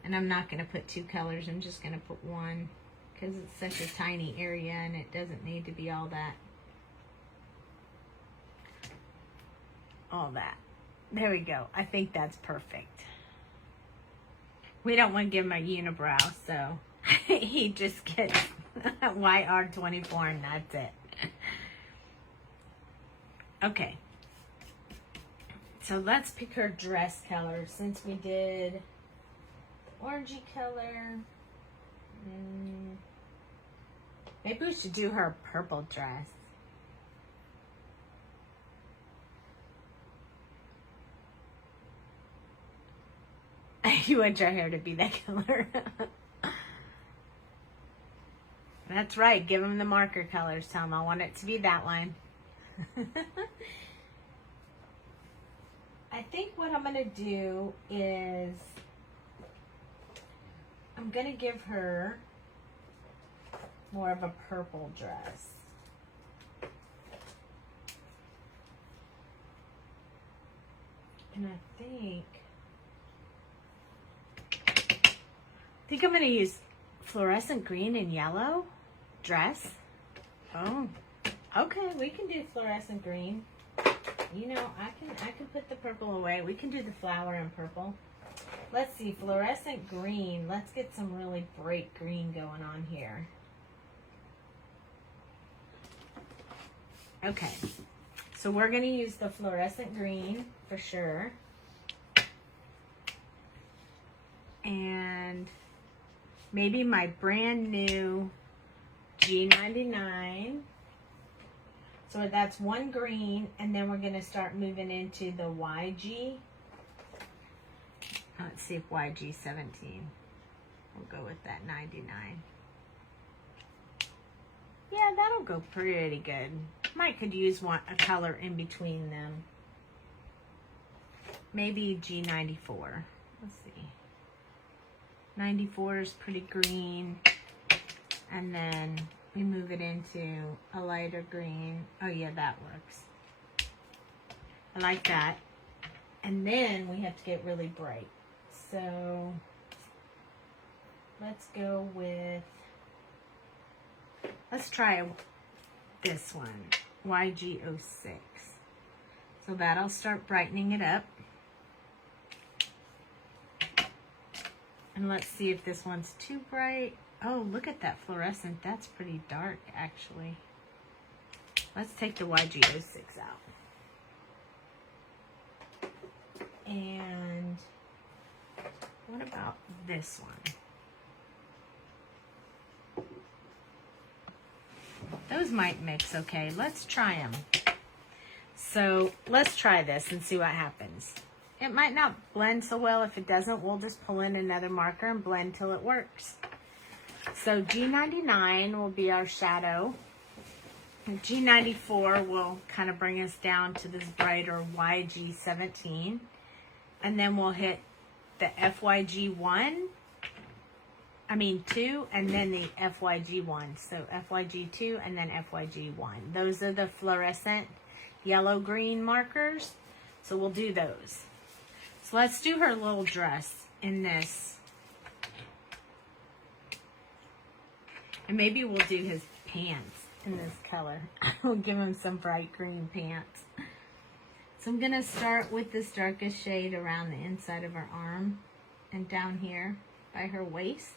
And I'm not going to put two colors. I'm just going to put one because it's such a tiny area and it doesn't need to be all that. There we go. I think that's perfect. We don't want to give him a unibrow, so he just gets YR24 and that's it. Okay. So let's pick her dress color since we did orangey color. Maybe we should do her purple dress. You want your hair to be that color. That's right. Give him the marker colors. Tell him I want it to be that one. I think what I'm going to do is I'm going to give her more of a purple dress. And I think I'm going to use fluorescent green and yellow dress. Oh, okay. We can do fluorescent green. You know, I can put the purple away. We can do the flower in purple. Let's see, fluorescent green. Let's get some really bright green going on here. Okay. So we're going to use the fluorescent green for sure. And maybe my brand new G99. So that's one green, and then we're going to start moving into the YG. Let's see if YG 17. We'll go with that 99. Yeah, that'll go pretty good. Might could use a color in between them. Maybe G94. Let's see. 94 is pretty green. And then we move it into a lighter green. Oh yeah, that works. I like that. And then we have to get really bright. So let's go with, let's try this one, YG06. So that'll start brightening it up. And let's see if this one's too bright. Oh, look at that fluorescent. That's pretty dark, actually. Let's take the YG06 out. And what about this one? Those might mix okay. Let's try them. So let's try this and see what happens. It might not blend so well. If it doesn't, we'll just pull in another marker and blend till it works. So G99 will be our shadow. And G94 will kind of bring us down to this brighter YG17. And then we'll hit the FYG1. I mean 2, and then the FYG1. So FYG2 and then FYG1. Those are the fluorescent yellow-green markers. So we'll do those. So let's do her little dress in this. And maybe we'll do his pants in this color. We'll give him some bright green pants. So I'm going to start with this darkest shade around the inside of her arm and down here by her waist.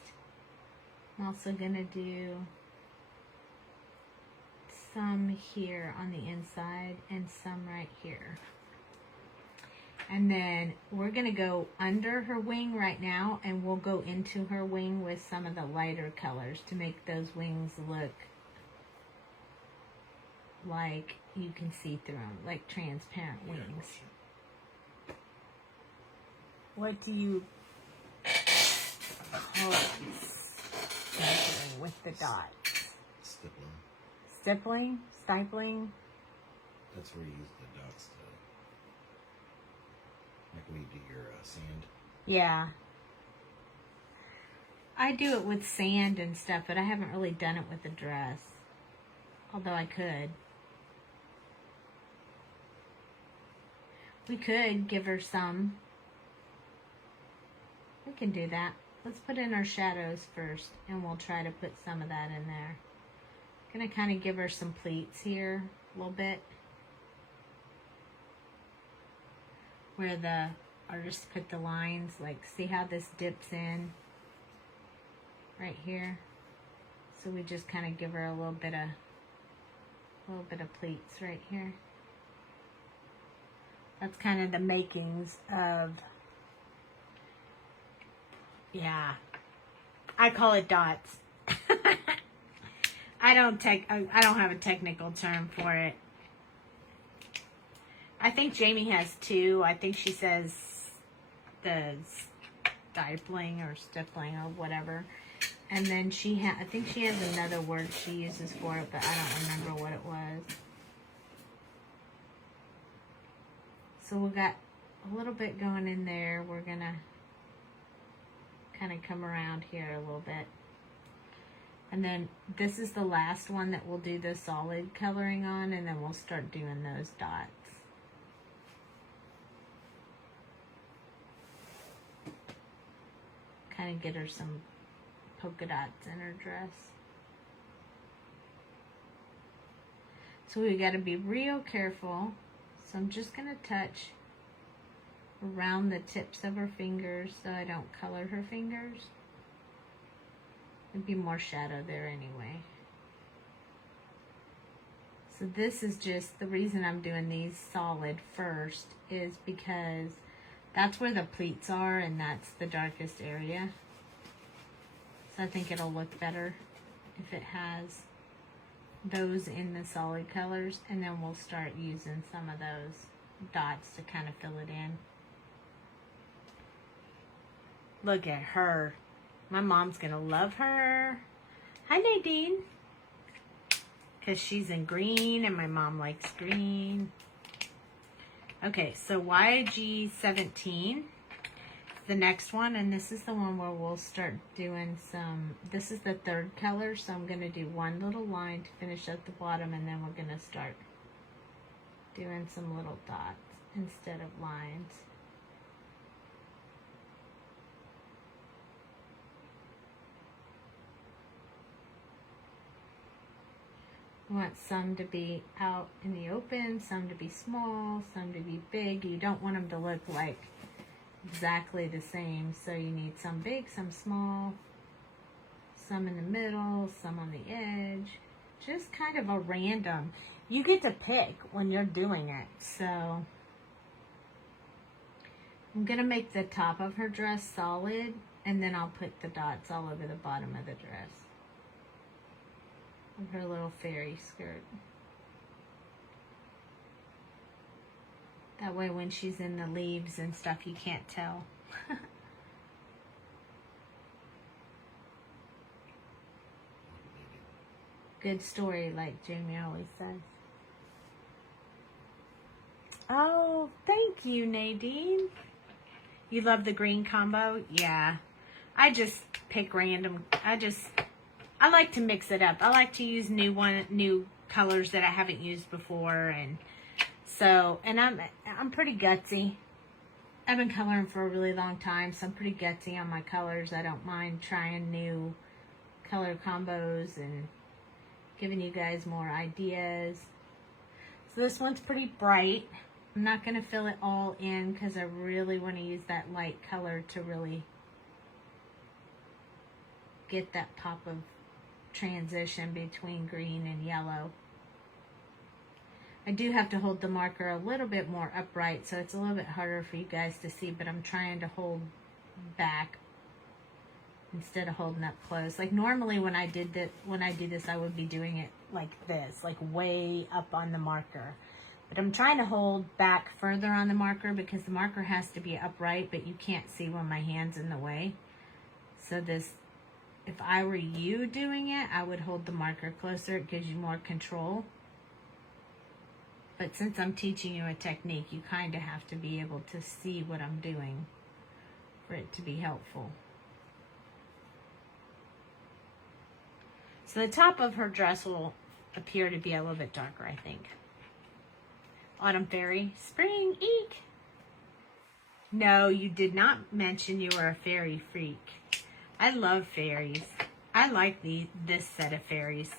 I'm also going to do some here on the inside and some right here. And then we're going to go under her wing right now, and we'll go into her wing with some of the lighter colors to make those wings look like you can see through them, like transparent wings. What do you call it with the dots? Stippling. Stippling? Stipling? That's where you use the dots to, like when you do your sand. Yeah. I do it with sand and stuff, but I haven't really done it with the dress. Although I could. We could give her some. We can do that. Let's put in our shadows first, and we'll try to put some of that in there. I'm going to kind of give her some pleats here a little bit. Where the artist put the lines, like see how this dips in right here. So we just kind of give her a little bit of pleats right here. That's kind of the makings of, yeah, I call it dots. I don't have a technical term for it. I think Jamie has 2. I think she says the stipling or stippling or whatever. And then I think she has another word she uses for it, but I don't remember what it was. So we got a little bit going in there. We're going to kind of come around here a little bit. And then this is the last one that we'll do the solid coloring on, and then we'll start doing those dots. Kind of get her some polka dots in her dress. So we got to be real careful. So I'm just going to touch around the tips of her fingers so I don't color her fingers. There'd be more shadow there anyway. So this is just the reason I'm doing these solid first is because that's where the pleats are and that's the darkest area. So I think it'll look better if it has those in the solid colors, and then we'll start using some of those dots to kind of fill it in. Look at her. My mom's gonna love her. Hi, Nadine. Because she's in green and my mom likes green. Okay, so YG17, the next one, and this is the one where we'll start doing some, this is the third color, so I'm going to do one little line to finish at the bottom, and then we're going to start doing some little dots instead of lines. You want some to be out in the open, some to be small, some to be big. You don't want them to look like exactly the same, so you need some big, some small, some in the middle, some on the edge. Just kind of a random. You get to pick when you're doing it. So I'm going to make the top of her dress solid, and then I'll put the dots all over the bottom of the dress. Of her little fairy skirt. That way when she's in the leaves and stuff, you can't tell. Good story, like Jamie always says. Oh, thank you, Nadine. You love the green combo? Yeah. I just pick random. I like to mix it up. I like to use new colors that I haven't used before, and so, and I'm pretty gutsy. I've been coloring for a really long time, so I'm pretty gutsy on my colors. I don't mind trying new color combos and giving you guys more ideas. So this one's pretty bright. I'm not going to fill it all in because I really want to use that light color to really get that pop of transition between green and yellow. I do have to hold the marker a little bit more upright, so it's a little bit harder for you guys to see, but I'm trying to hold back instead of holding up close. Like normally when I do this, I would be doing it like this, like way up on the marker. But I'm trying to hold back further on the marker because the marker has to be upright, but you can't see when my hand's in the way. So this, if I were you doing it, I would hold the marker closer. It gives you more control. But since I'm teaching you a technique, you kind of have to be able to see what I'm doing for it to be helpful. So the top of her dress will appear to be a little bit darker, I think. Autumn Fairy, spring, eek! No, you did not mention you were a fairy freak. I love fairies. I like this set of fairies.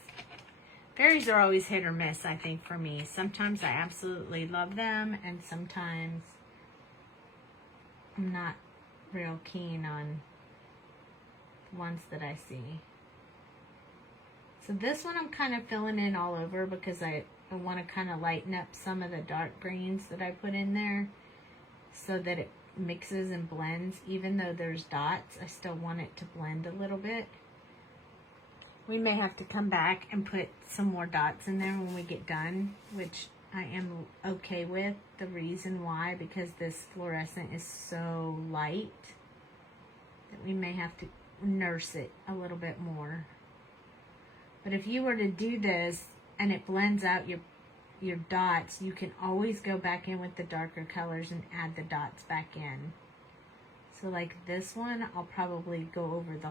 Fairies are always hit or miss, I think, for me. Sometimes I absolutely love them, and sometimes I'm not real keen on the ones that I see. So this one I'm kind of filling in all over because I want to kind of lighten up some of the dark greens that I put in there so that it mixes and blends. Even though there's dots, I still want it to blend a little bit. We may have to come back and put some more dots in there when we get done, which I am okay with. The reason why, because this fluorescent is so light that we may have to nurse it a little bit more. But if you were to do this and it blends out your dots, you can always go back in with the darker colors and add the dots back in. So like this one, I'll probably go over the,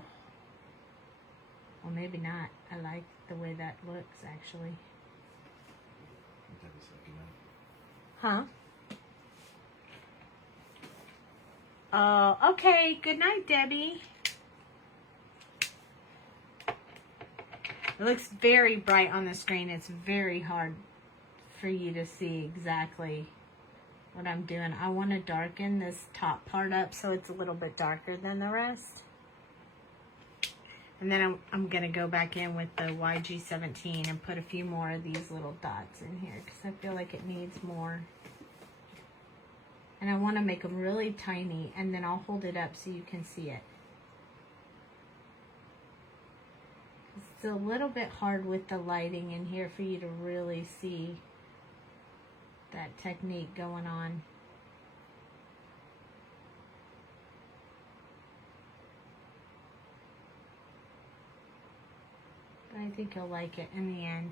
well, maybe not. I like the way that looks, actually. Huh? Oh, okay. Good night, Debbie. It looks very bright on the screen. It's very hard for you to see exactly what I'm doing. I want to darken this top part up so it's a little bit darker than the rest. And then I'm going to go back in with the YG17 and put a few more of these little dots in here because I feel like it needs more. And I want to make them really tiny, and then I'll hold it up so you can see it. It's a little bit hard with the lighting in here for you to really see that technique going on. But I think you'll like it in the end.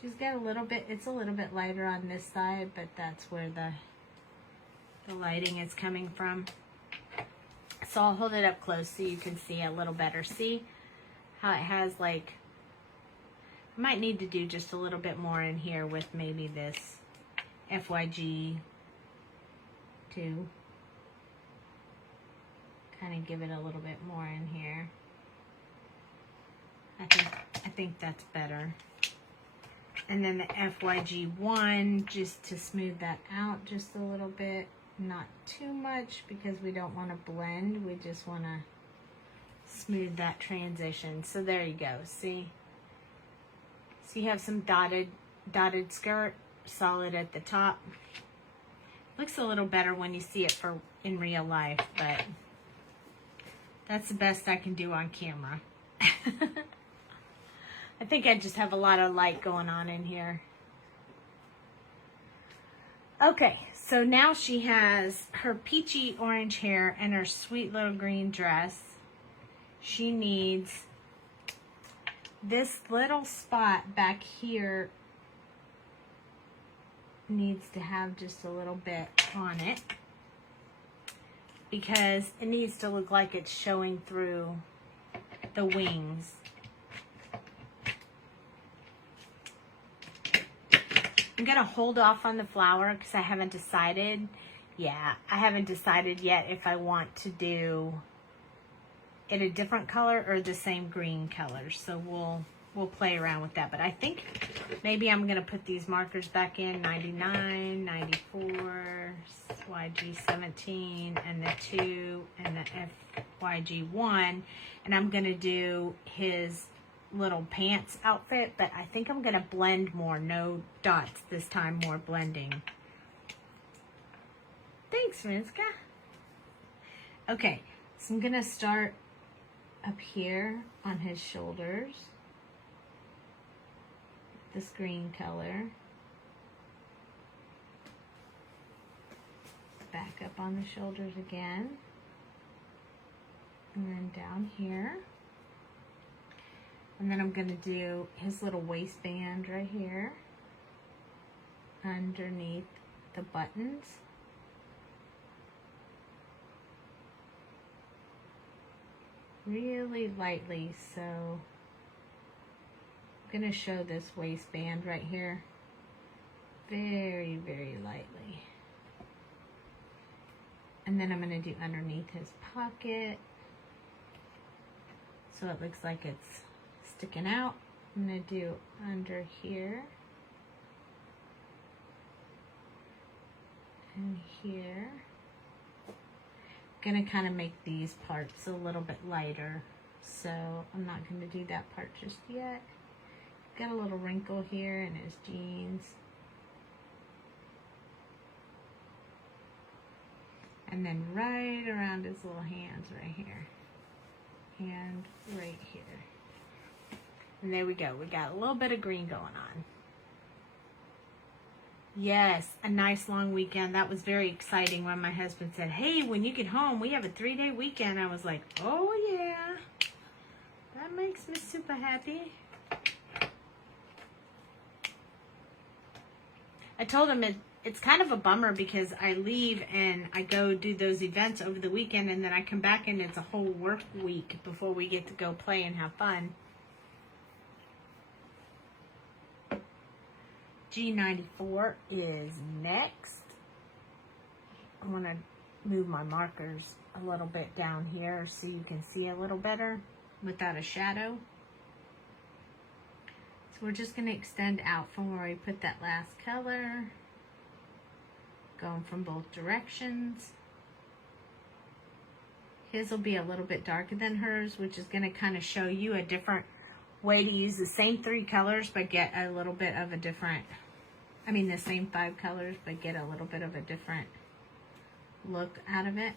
She's got a little bit, it's a little bit lighter on this side, but that's where the lighting is coming from. So I'll hold it up close so you can see a little better. See how it has like, I might need to do just a little bit more in here with maybe this FYG 2. Kind of give it a little bit more in here. I think that's better. And then the FYG 1, just to smooth that out just a little bit. Not too much because we don't want to blend. We just want to smooth that transition. So there you go. See? So you have some dotted skirt, solid at the top. Looks a little better when you see it in real life, but that's the best I can do on camera. I think I just have a lot of light going on in here. Okay, so now she has her peachy orange hair and her sweet little green dress. She needs this little spot back here, needs to have just a little bit on it because it needs to look like it's showing through the wings. I'm going to hold off on the flower because I haven't decided. Yeah, I haven't decided yet if I want to do it a different color or the same green color. So we'll play around with that. But I think maybe I'm going to put these markers back in 99, 94, YG 17, and the 2, and the FYG 1. And I'm going to do his little pants outfit, but I think I'm going to blend more. No dots this time, more blending. Thanks, Rinska. Okay, so I'm going to start up here on his shoulders. This green color. Back up on the shoulders again. And then down here. And then I'm going to do his little waistband right here underneath the buttons. Really lightly, so I'm going to show this waistband right here very, very lightly. And then I'm going to do underneath his pocket so it looks like it's sticking out. I'm going to do under here and here. I'm going to kind of make these parts a little bit lighter, so I'm not going to do that part just yet. Got a little wrinkle here in his jeans. And then right around his little hands right here. And right here. And there we go. We got a little bit of green going on. Yes, a nice long weekend. That was very exciting when my husband said, hey, when you get home, we have a 3-day weekend. I was like, oh yeah. That makes me super happy. I told him it's kind of a bummer because I leave and I go do those events over the weekend and then I come back and it's a whole work week before we get to go play and have fun. G94 is next. I want to move my markers a little bit down here so you can see a little better without a shadow. So we're just going to extend out from where we put that last color, going from both directions. His will be a little bit darker than hers, which is going to kind of show you a different way to use the same 3 colors but get a little bit of a different, I mean the same 5 colors but get a little bit of a different look out of it.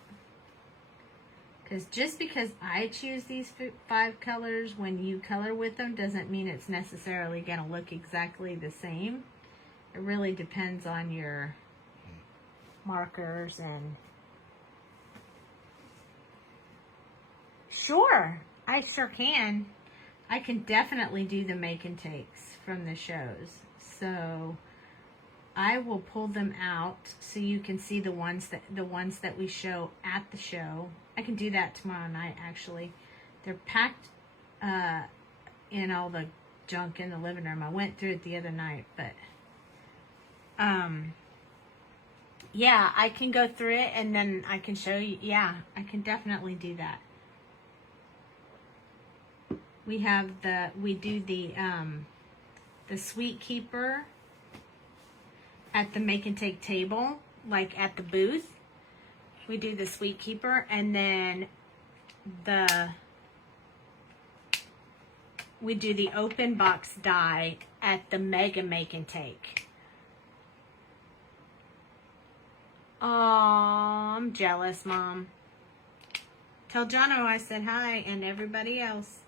Because just because I choose these 5 colors, when you color with them, doesn't mean it's necessarily going to look exactly the same. It really depends on your markers and... Sure, I sure can. I can definitely do the make and takes from the shows. So I will pull them out so you can see the ones that we show at the show. I can do that tomorrow night, actually. They're packed in all the junk in the living room. I went through it the other night, but yeah, I can go through it and then I can show you. Yeah, I can definitely do that. We do the Sweet Keeper at the make and take table, like at the booth. We do the Sweet Keeper, and then we do the open box die at the mega make and take. Oh, I'm jealous, Mom. Tell Jono I said hi and everybody else.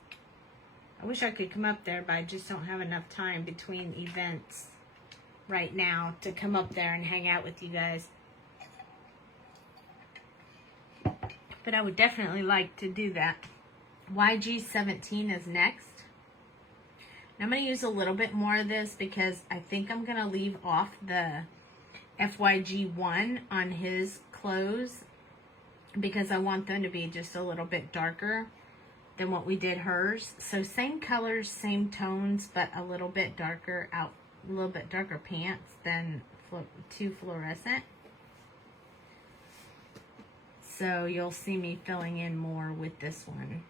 I wish I could come up there, but I just don't have enough time between events right now to come up there and hang out with you guys. But I would definitely like to do that. YG17 is next. And I'm going to use a little bit more of this because I think I'm going to leave off the FYG1 on his clothes because I want them to be just a little bit darker than what we did hers. So same colors, same tones, but a little bit darker pants than too fluorescent. So you'll see me filling in more with this one.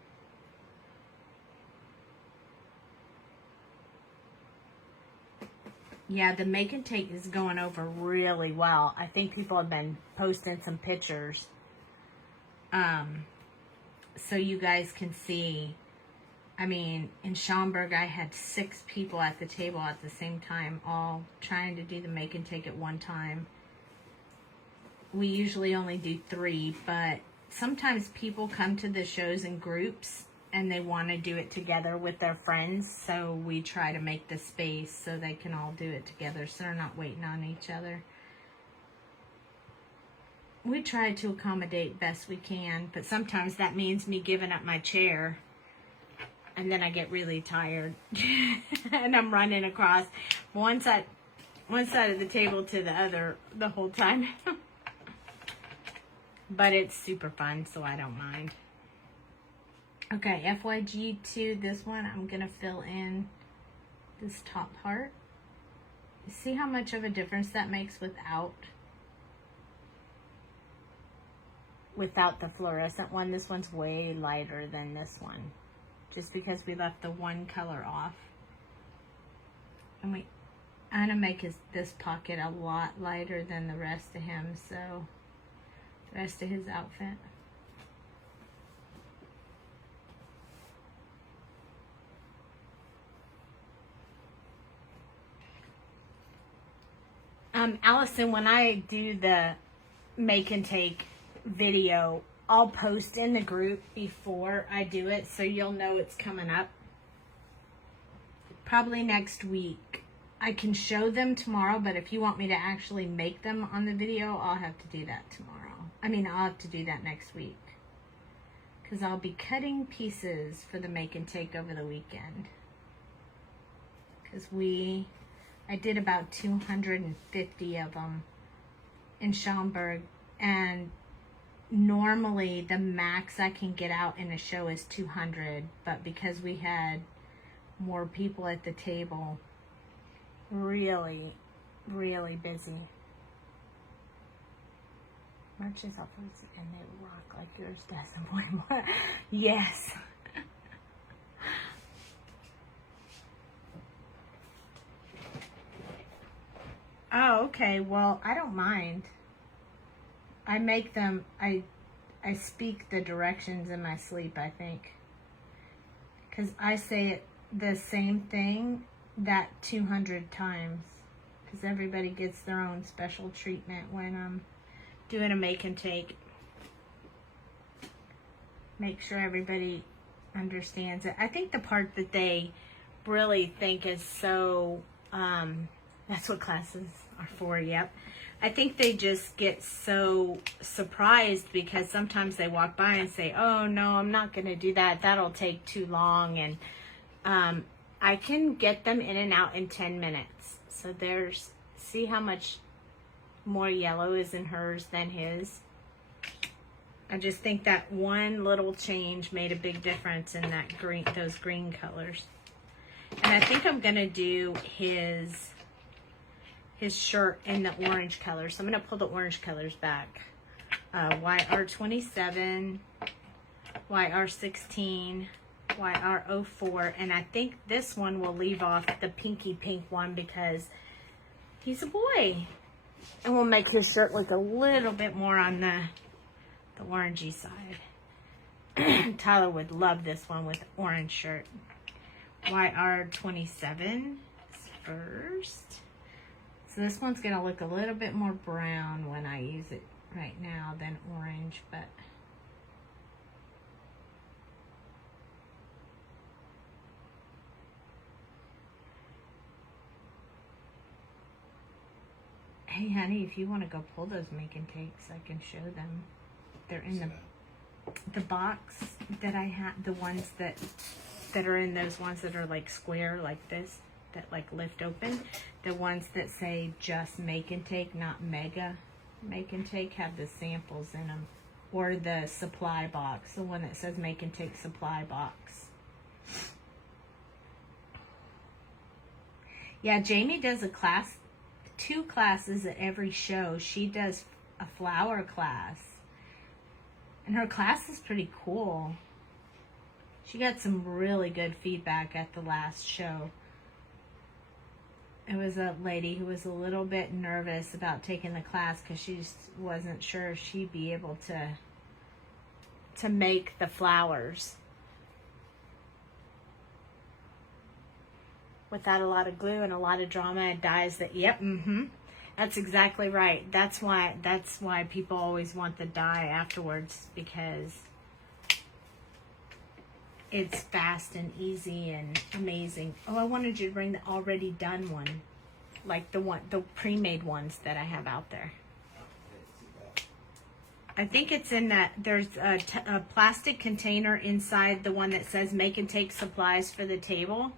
Yeah, the make and take is going over really well. I think people have been posting some pictures. So you guys can see. I mean, in Schaumburg, I had 6 people at the table at the same time, all trying to do the make and take at one time. We usually only do 3, but sometimes people come to the shows in groups and they want to do it together with their friends. So we try to make the space so they can all do it together so they're not waiting on each other. We try to accommodate best we can, but sometimes that means me giving up my chair. And then I get really tired. And I'm running across one side of the table to the other the whole time. But it's super fun, so I don't mind. Okay, FYG2, this one, I'm going to fill in this top part. See how much of a difference that makes without the fluorescent one? This one's way lighter than this one. Just because we left the one color off. And I'm going to make this pocket a lot lighter than the rest of him, so the rest of his outfit. Allison, when I do the make and take video, I'll post in the group before I do it, so you'll know it's coming up. Probably next week. I can show them tomorrow, but if you want me to actually make them on the video, I'll have to do that tomorrow. I mean, I'll have to do that next week. Because I'll be cutting pieces for the make and take over the weekend. Because I did about 250 of them in Schaumburg, and normally the max I can get out in a show is 200, but because we had more people at the table, really, really busy. Merch is upwards and they rock like yours does and way more. Yes. Oh, okay. Well, I don't mind. I make them, I speak the directions in my sleep, I think. Because I say it the same thing that 200 times. Because everybody gets their own special treatment when I'm doing a make and take. make sure everybody understands it. I think the part that they really think is so, that's what classes are for, yep. I think they just get so surprised because sometimes they walk by and say, oh no, I'm not going to do that. That'll take too long. And I can get them in and out in 10 minutes. So there's, see how much more yellow is in hers than his. I just think that one little change made a big difference in that green, those green colors. And I think I'm going to do his shirt in the orange color. So I'm going to pull the orange colors back. YR27, YR16, YR04. And I think this one will leave off the pinky pink one because he's a boy. And we'll make his shirt look a little bit more on the orangey side. Tyler would love this one with orange shirt. YR27 is first. So this one's going to look a little bit more brown when I use it right now than orange, but hey honey, if you want to go pull those make and takes, I can show them. They're in the box that I have, the ones that are in those ones that are like square like this, that like lift open. The ones that say just make and take, not mega make and take, have the samples in them. Or the supply box, the one that says make and take supply box. Yeah, Jamie does a class, 2 classes at every show. She does a flower class. And her class is pretty cool. She got some really good feedback at the last show. It was a lady who was a little bit nervous about taking the class because she just wasn't sure if she'd be able to make the flowers without a lot of glue and a lot of drama and dyes. That, yep, that's exactly right. That's why people always want the dye afterwards, because it's fast and easy and amazing. Oh, I wanted you to bring the already done one, like the pre-made ones that I have out there. I think it's in that, there's a plastic container inside the one that says make and take supplies for the table.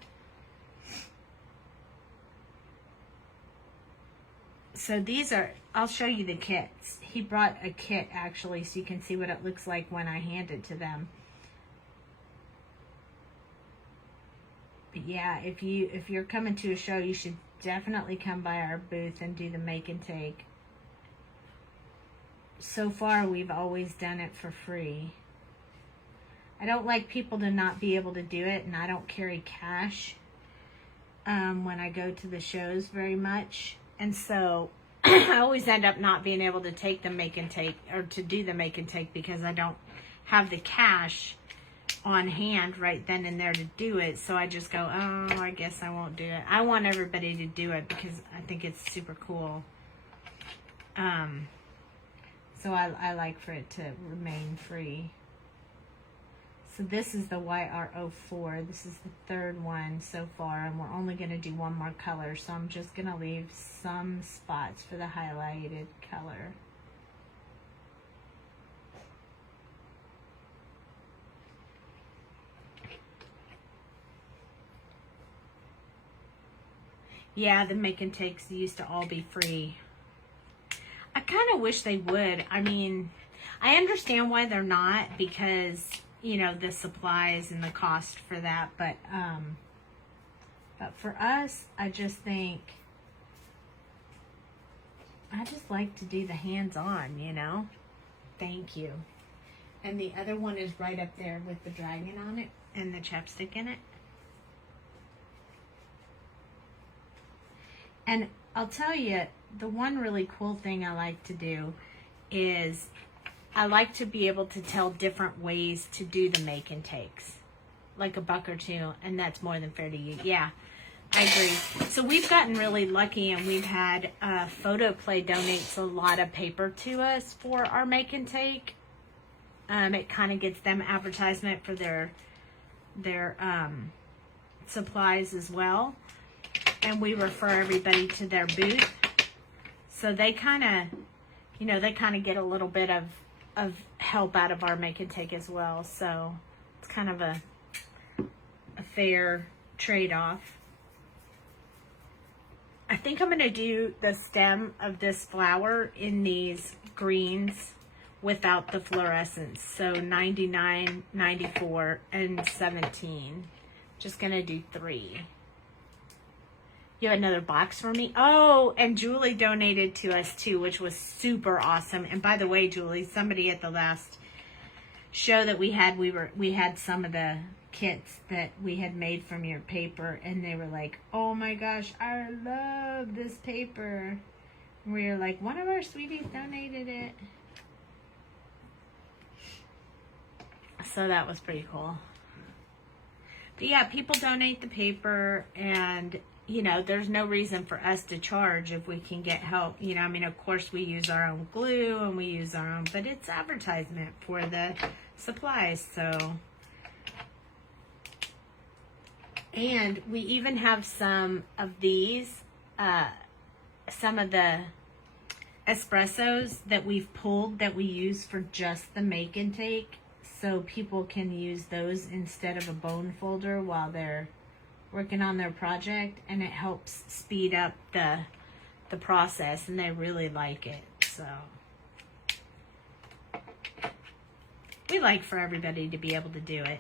So these are, I'll show you the kits. He brought a kit actually, so you can see what it looks like when I hand it to them. But yeah, if you're coming to a show, you should definitely come by our booth and do the make and take. So far, we've always done it for free. I don't like people to not be able to do it, and I don't carry cash when I go to the shows very much. And so I always end up not being able to take the make and take, or to do the make and take, because I don't have the cash on hand right then and there to do it. So I just go, oh, I guess I won't do it. I want everybody to do it because I think it's super cool. So I like for it to remain free. So this is the YR04. This is the third one so far, and we're only going to do one more color. So I'm just going to leave some spots for the highlighted color. Yeah, the make and takes used to all be free. I kind of wish they would. I mean, I understand why they're not, because, you know, the supplies and the cost for that. But for us, I just think, I just like to do the hands-on, you know. Thank you. And the other one is right up there with the dragon on it and the chapstick in it. And I'll tell you, the one really cool thing I like to do is I like to be able to tell different ways to do the make and takes, like a buck or two, and that's more than fair to you. Yeah, I agree. So we've gotten really lucky, and we've had Photo Play donates a lot of paper to us for our make and take. It kind of gets them advertisement for their supplies as well. And we refer everybody to their booth. So they kind of, they kind of get a little bit of help out of our make and take as well. So it's kind of a fair trade-off. I think I'm going to do the stem of this flower in these greens without the fluorescence. So 99, 94, and 17. Just going to do 3. You have another box for me? Oh, and Julie donated to us too, which was super awesome. And by the way, Julie, somebody at the last show that we had some of the kits that we had made from your paper, and they were like, oh my gosh, I love this paper. And we were like, one of our sweeties donated it. So that was pretty cool. But yeah, people donate the paper, and there's no reason for us to charge if we can get help. Of course we use our own glue and we use our own, but it's advertisement for the supplies. So, and we even have some of these, some of the espressos that we've pulled that we use for just the make and take. So people can use those instead of a bone folder while they're working on their project, and it helps speed up the process, and they really like it. So we like for everybody to be able to do it.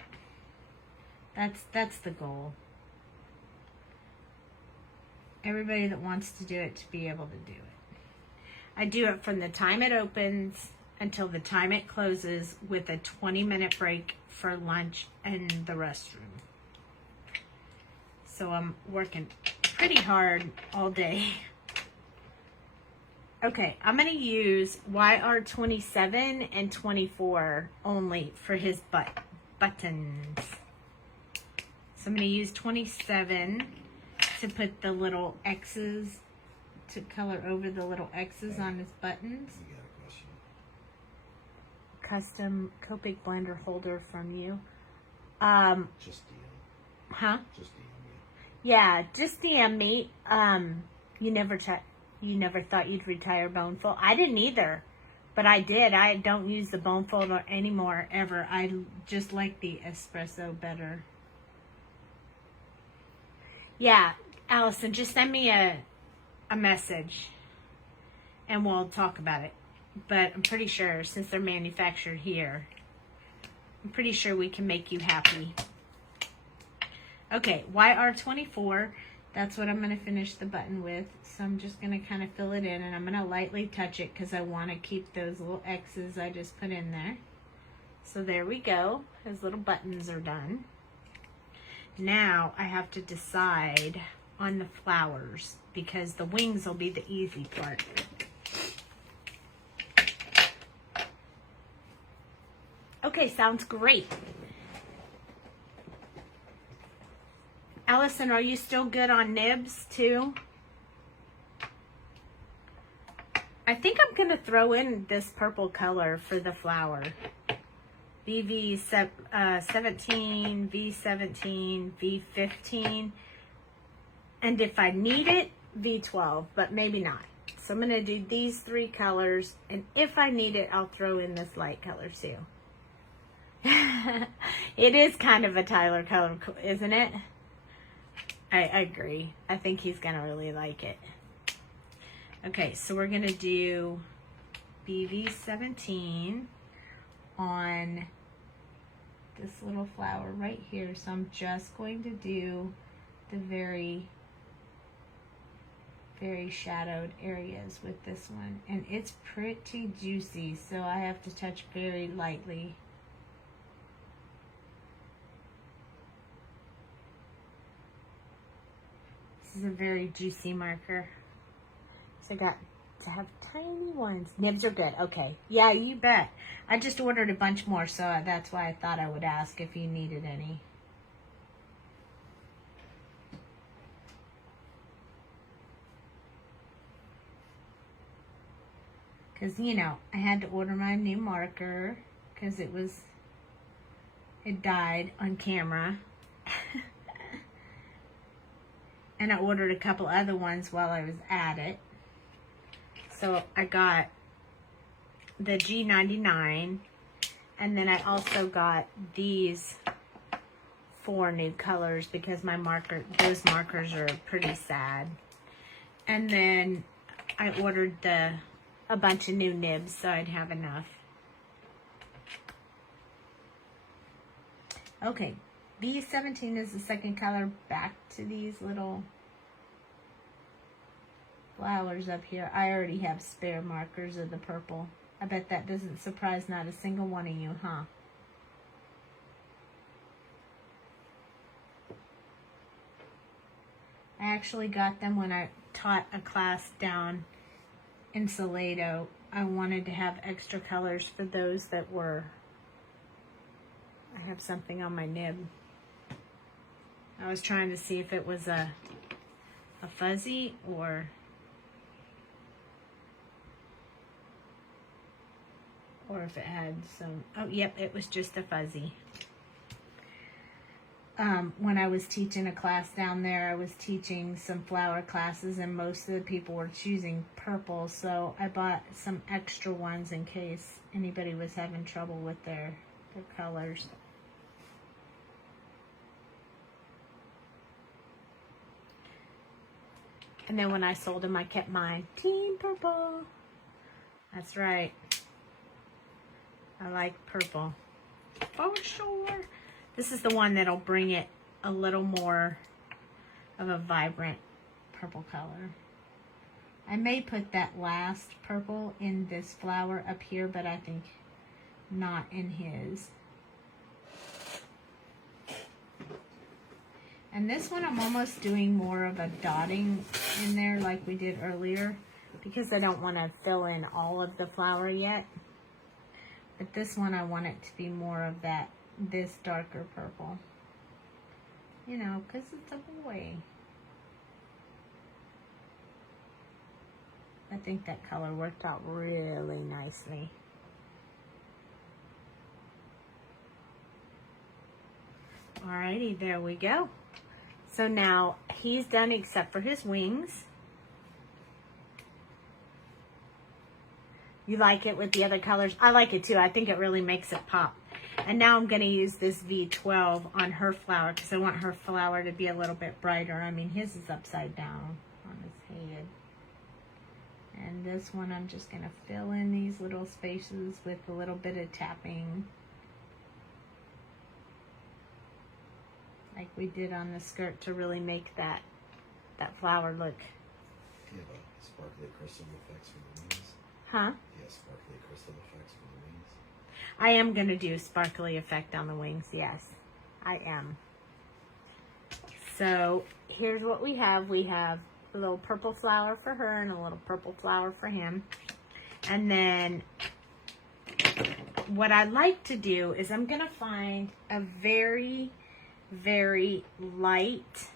That's the goal. Everybody that wants to do it to be able to do it. I do it from the time it opens until the time it closes, with a 20-minute break for lunch and the restroom. So I'm working pretty hard all day. Okay, I'm going to use YR27 and 24 only for his buttons. So I'm going to use 27 to put the little X's, to color over the little X's on his buttons. You got a question? Custom Copic blender holder from you. Just DM. Huh? Just DM me. Yeah, just DM me. You never thought you'd retire Boneful. I didn't either, but I did. I don't use the Boneful anymore ever. I just like the espresso better. Yeah, Allison, just send me a message and we'll talk about it. But I'm pretty sure, since they're manufactured here, I'm pretty sure we can make you happy. Okay, YR24, that's what I'm going to finish the button with. So I'm just going to kind of fill it in, and I'm going to lightly touch it because I want to keep those little X's I just put in there. So there we go. His little buttons are done. Now I have to decide on the flowers, because the wings will be the easy part. Okay, sounds great. Allison, are you still good on nibs too? I think I'm going to throw in this purple color for the flower. VV17, V17, V15. And if I need it, V12, but maybe not. So I'm going to do these 3 colors. And if I need it, I'll throw in this light color too. It is kind of a Tyler color, isn't it? I agree. I think he's going to really like it. Okay, so we're going to do BV17 on this little flower right here. So I'm just going to do the very, very shadowed areas with this one. And it's pretty juicy, so I have to touch very lightly. This is a very juicy marker. So I got to have tiny ones. Nibs are good. Okay. Yeah, you bet. I just ordered a bunch more, so that's why I thought I would ask if you needed any. Because, I had to order my new marker, because it died on camera. And I ordered a couple other ones while I was at it. So I got the G99, and then I also got these 4 new colors because those markers are pretty sad. And then I ordered a bunch of new nibs so I'd have enough. Okay, B17 is the second color. Back to these little flowers up here. I already have spare markers of the purple. I bet that doesn't surprise not a single one of you, huh? I actually got them when I taught a class down in Salado. I wanted to have extra colors for those that were... I have something on my nib. I was trying to see if it was a fuzzy or if it had some... Oh, yep, it was just a fuzzy. When I was teaching a class down there, I was teaching some flower classes, and most of the people were choosing purple, so I bought some extra ones in case anybody was having trouble with their colors. And then when I sold them, I kept mine. Team Purple. That's right. I like purple. For sure. This is the one that'll bring it a little more of a vibrant purple color. I may put that last purple in this flower up here, but I think not in his. And this one I'm almost doing more of a dotting in there like we did earlier, because I don't want to fill in all of the flower yet. But this one I want it to be more of this darker purple. You know, because it's a boy. I think that color worked out really nicely. Alrighty, there we go. So now he's done except for his wings. You like it with the other colors? I like it too. I think it really makes it pop. And now I'm going to use this V12 on her flower because I want her flower to be a little bit brighter. I mean, his is upside down on his head. And this one I'm just going to fill in these little spaces with a little bit of tapping, like we did on the skirt, to really make that flower look. Do you have a sparkly crystal effects for the wings? Huh? Do you have sparkly crystal effects for the wings? I am going to do sparkly effect on the wings, yes. I am. So here's what we have. We have a little purple flower for her and a little purple flower for him. And then what I'd like to do is I'm going to find a very, very light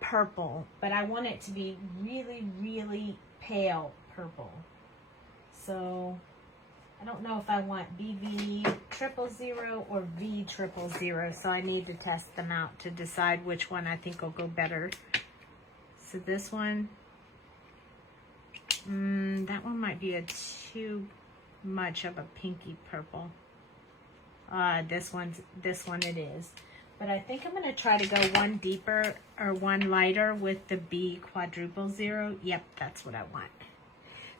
purple, but I want it to be really, really pale purple. So I don't know if I want BV 000 or V 000, so I need to test them out to decide which one I think will go better. So this one, that one might be too much of a pinky purple. This one it is. But I think I'm going to try to go one deeper or one lighter with the B 000. Yep, that's what I want.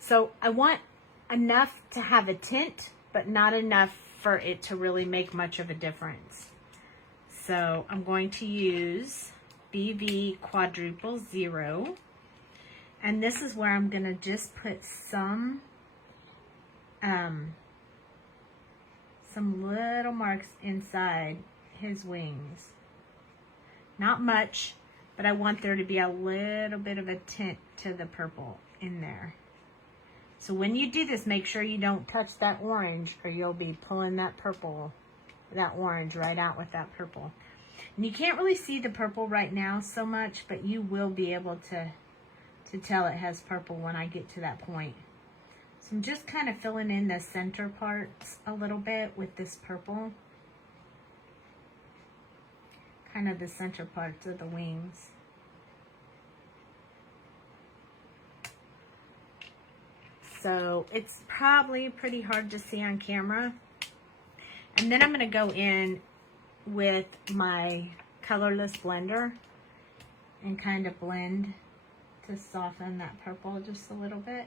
So I want enough to have a tint, but not enough for it to really make much of a difference. So I'm going to use BV 000. And this is where I'm going to just put some little marks inside his wings. Not much, but I want there to be a little bit of a tint to the purple in there. So when you do this, make sure you don't touch that orange, or you'll be pulling that orange right out with that purple. And you can't really see the purple right now so much, but you will be able to tell it has purple when I get to that point. So I'm just kind of filling in the center parts a little bit with this purple. Kind of the center parts of the wings. So it's probably pretty hard to see on camera. And then I'm going to go in with my colorless blender and kind of blend to soften that purple just a little bit.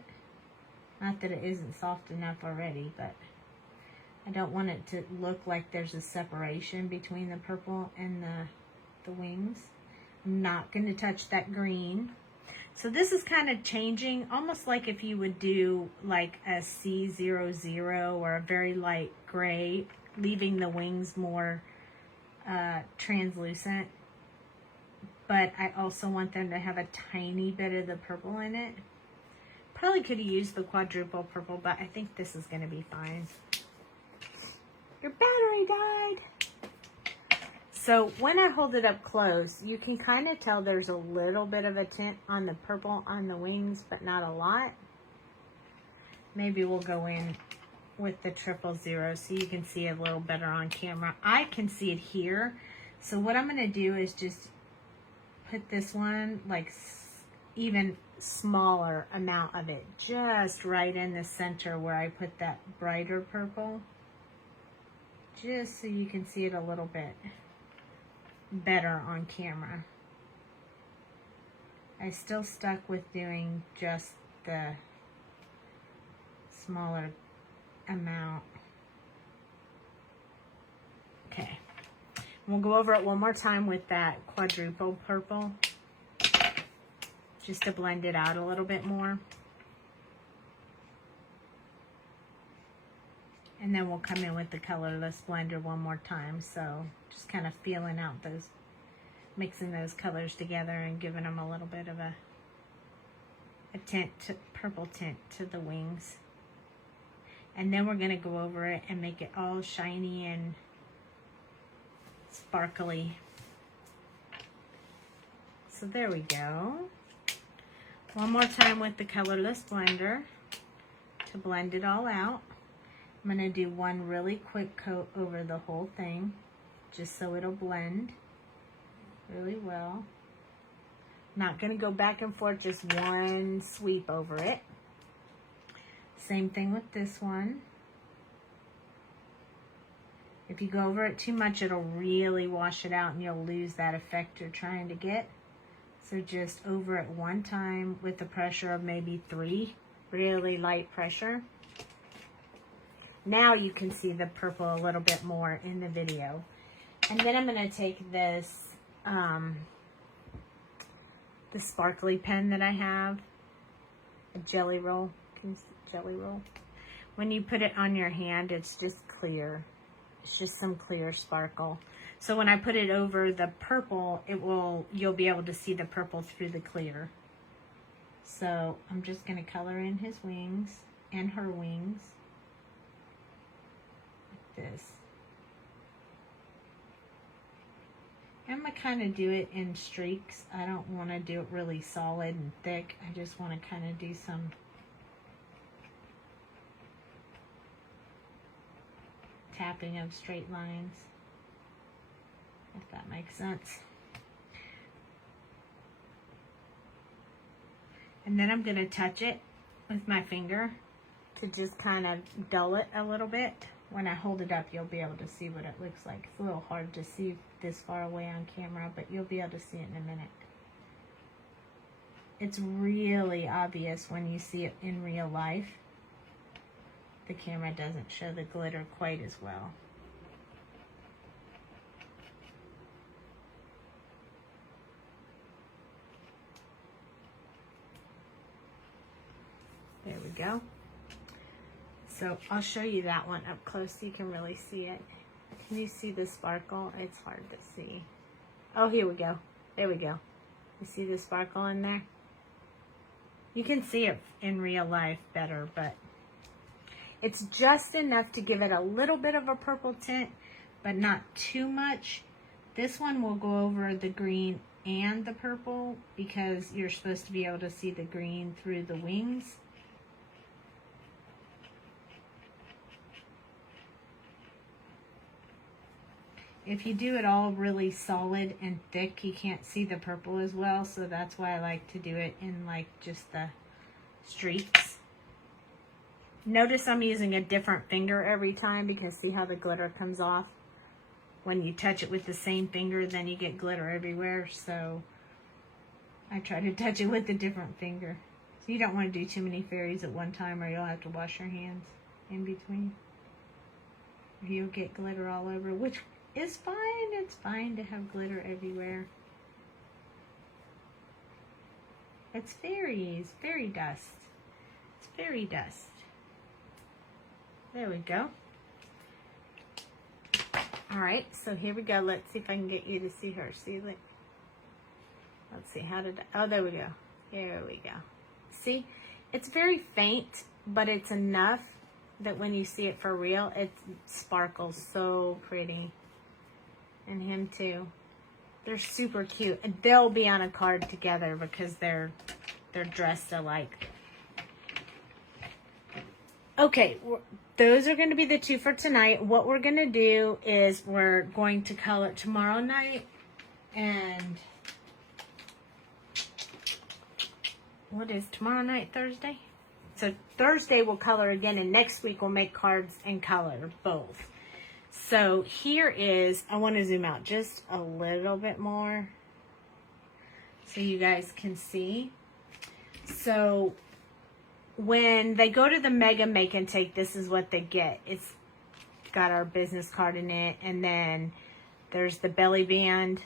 Not that it isn't soft enough already, but I don't want it to look like there's a separation between the purple and the wings. I'm not going to touch that green. So this is kind of changing, almost like if you would do like a C00 or a very light gray, leaving the wings more translucent. But I also want them to have a tiny bit of the purple in it. Probably could have used the quadruple purple, but I think this is going to be fine. Your battery died. So when I hold it up close, you can kind of tell there's a little bit of a tint on the purple on the wings, but not a lot. Maybe we'll go in with the 000 so you can see it a little better on camera. I can see it here. So what I'm going to do is just put this one like even smaller amount of it just right in the center where I put that brighter purple, just so you can see it a little bit better on camera. I still stuck with doing just the smaller amount. Okay, we'll go over it one more time with that quadruple purple, just to blend it out a little bit more. And then we'll come in with the colorless blender one more time. So just kind of feeling out those, mixing those colors together and giving them a little bit of a tint, purple tint to the wings. And then we're gonna go over it and make it all shiny and sparkly. So there we go. One more time with the colorless blender to blend it all out. I'm going to do one really quick coat over the whole thing, just so it'll blend really well. Not going to go back and forth, just one sweep over it. Same thing with this one. If you go over it too much, it'll really wash it out and you'll lose that effect you're trying to get. So just over it one time with the pressure of maybe 3, really light pressure. Now you can see the purple a little bit more in the video. And then I'm going to take this, the sparkly pen that I have, a jelly roll. Can you see jelly roll? When you put it on your hand, it's just clear. It's just some clear sparkle. So when I put it over the purple, you'll be able to see the purple through the clear. So I'm just going to color in his wings and her wings. This. I'm going to kind of do it in streaks. I don't want to do it really solid and thick. I just want to kind of do some tapping of straight lines, if that makes sense. And then I'm going to touch it with my finger to just kind of dull it a little bit. When I hold it up, you'll be able to see what it looks like. It's a little hard to see this far away on camera, but you'll be able to see it in a minute. It's really obvious when you see it in real life. The camera doesn't show the glitter quite as well. There we go. So I'll show you that one up close so you can really see it. Can you see the sparkle? It's hard to see. Oh, here we go. There we go. You see the sparkle in there? You can see it in real life better, but it's just enough to give it a little bit of a purple tint, but not too much. This one will go over the green and the purple because you're supposed to be able to see the green through the wings. If you do it all really solid and thick, you can't see the purple as well. So that's why I like to do it in like just the streaks. Notice I'm using a different finger every time because see how the glitter comes off? When you touch it with the same finger, then you get glitter everywhere. So I try to touch it with a different finger. So you don't want to do too many fairies at one time or you'll have to wash your hands in between. You'll get glitter all over, which is fine. It's fine to have glitter everywhere. It's fairies, fairy dust. It's fairy dust. There we go. All right, so here we go. Let's see if I can get you to see her. See, like, let's see, how did I, oh, there we go. Here we go. See, it's very faint, but it's enough that when you see it for real, it sparkles so pretty. And him too. They're super cute. And they'll be on a card together because they're dressed alike. Okay, those are going to be the two for tonight. What we're going to do is we're going to color tomorrow night. And what is tomorrow night? Thursday? So Thursday we'll color again, and next week we'll make cards and color both. So here is, I want to zoom out just a little bit more so you guys can see. So when they go to the Mega Make and Take, this is what they get. It's got our business card in it, and then there's the belly band.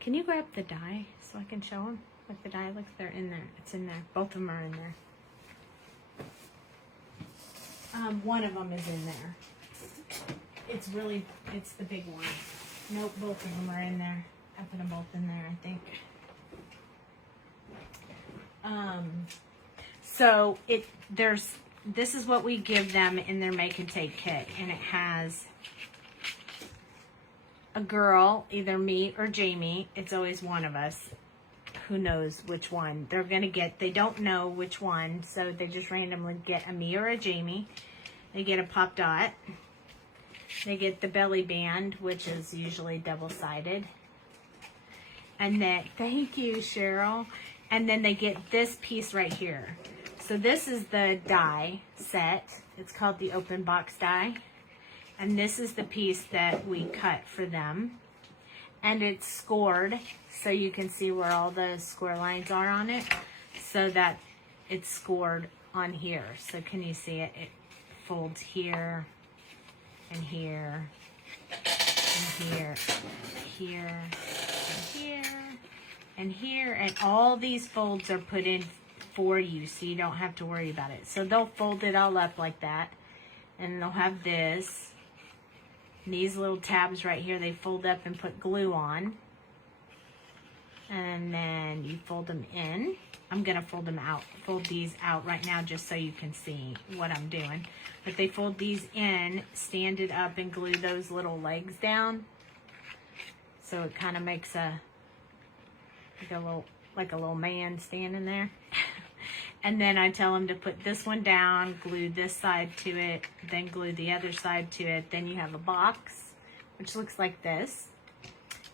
Can you grab the die so I can show them what the die looks? They're in there. It's in there. Both of them are in there. One of them is in there. It's the big one. Nope, both of them are in there. I put them both in there, I think. So this is what we give them in their Make and Take kit, and it has a girl, either me or Jamie. It's always one of us. Who knows which one they're gonna get? They don't know which one, so they just randomly get a me or a Jamie. They get a pop dot. They get the belly band, which is usually double-sided. And then, thank you, Cheryl. And then they get this piece right here. So this is the die set. It's called the open box die. And this is the piece that we cut for them. And it's scored, so you can see where all the square lines are on it. So that it's scored on here. So can you see it? It folds here, and here, and here, here, and here, and here, and all these folds are put in for you, so you don't have to worry about it. So they'll fold it all up like that, and they'll have this. And these little tabs right here, they fold up and put glue on, and then you fold them in. I'm gonna fold these out right now just so you can see what I'm doing. But they fold these in, stand it up, and glue those little legs down. So it kind of makes like a little man standing there. And then I tell them to put this one down, glue this side to it, then glue the other side to it. Then you have a box, which looks like this.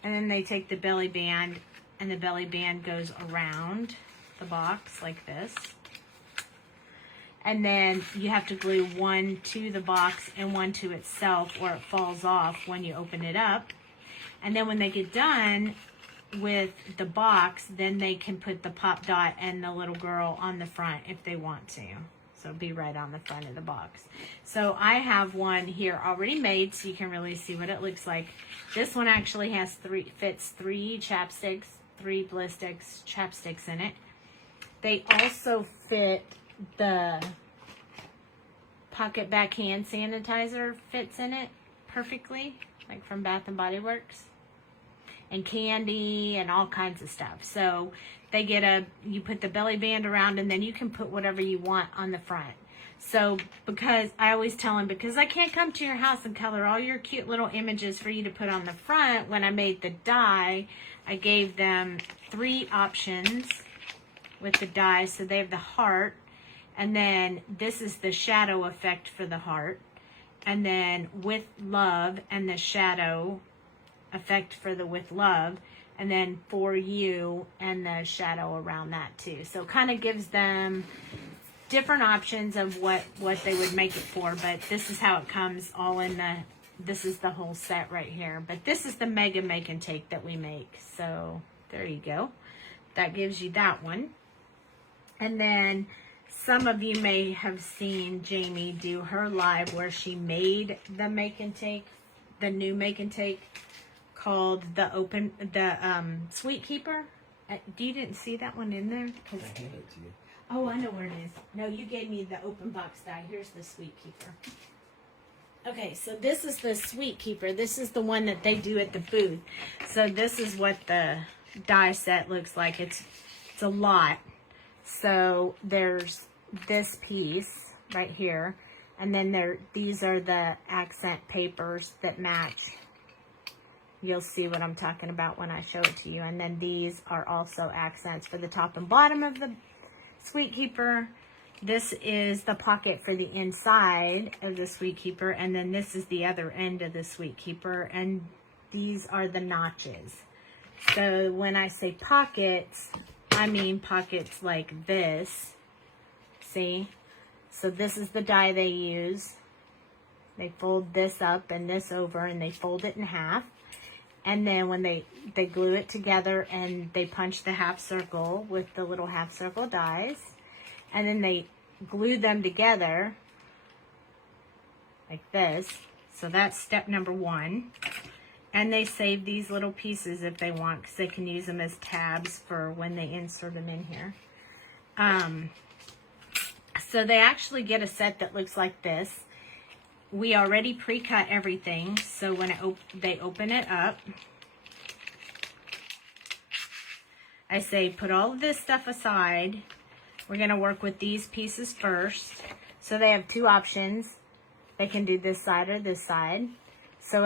And then they take the belly band, and the belly band goes around the box like this. And then you have to glue one to the box and one to itself, or it falls off when you open it up. And then when they get done with the box, then they can put the pop dot and the little girl on the front if they want to. So it'll be right on the front of the box. So I have one here already made, so you can really see what it looks like. This one actually fits three chapsticks, 3 ballistics chapsticks in it. They also fit the pocket back hand sanitizer, fits in it perfectly, like from Bath and Body Works, and candy and all kinds of stuff. So they get you put the belly band around, and then you can put whatever you want on the front. So because I always tell them, because I can't come to your house and color all your cute little images for you to put on the front, when I made the die, I gave them 3 options with the die. So they have the heart, and then this is the shadow effect for the heart, and then with love and the shadow effect for the with love, and then for you and the shadow around that too. So it kind of gives them different options of what they would make it for, but this is how it comes all in the, this is the whole set right here. But this is the mega make and take that we make. So there you go. That gives you that one. And then some of you may have seen Jamie do her live where she made the make and take, the new make and take called the Sweet Keeper. You didn't see that one in there? I handed it to you. Oh, I know where it is. No, you gave me the open box die. Here's the Sweet Keeper. Okay, so this is the Sweet Keeper. This is the one that they do at the booth. So this is what the die set looks like. It's a lot. So there's this piece right here, and then these are the accent papers that match. You'll see what I'm talking about when I show it to you. And then these are also accents for the top and bottom of the Sweet Keeper. This is the pocket for the inside of the Sweet Keeper, and then this is the other end of the Sweet Keeper, and these are the notches. So when I say pockets, I mean pockets like this. See? So this is the die they use. They fold this up and this over, and they fold it in half. And then when they glue it together and they punch the half circle with the little half circle dies, and then they glue them together like this. So that's step number one. And they save these little pieces if they want, because they can use them as tabs for when they insert them in here. So they actually get a set that looks like this. We already pre-cut everything, so when they open it up, I say put all of this stuff aside. We're going to work with these pieces first. So they have two options. They can do this side or this side. So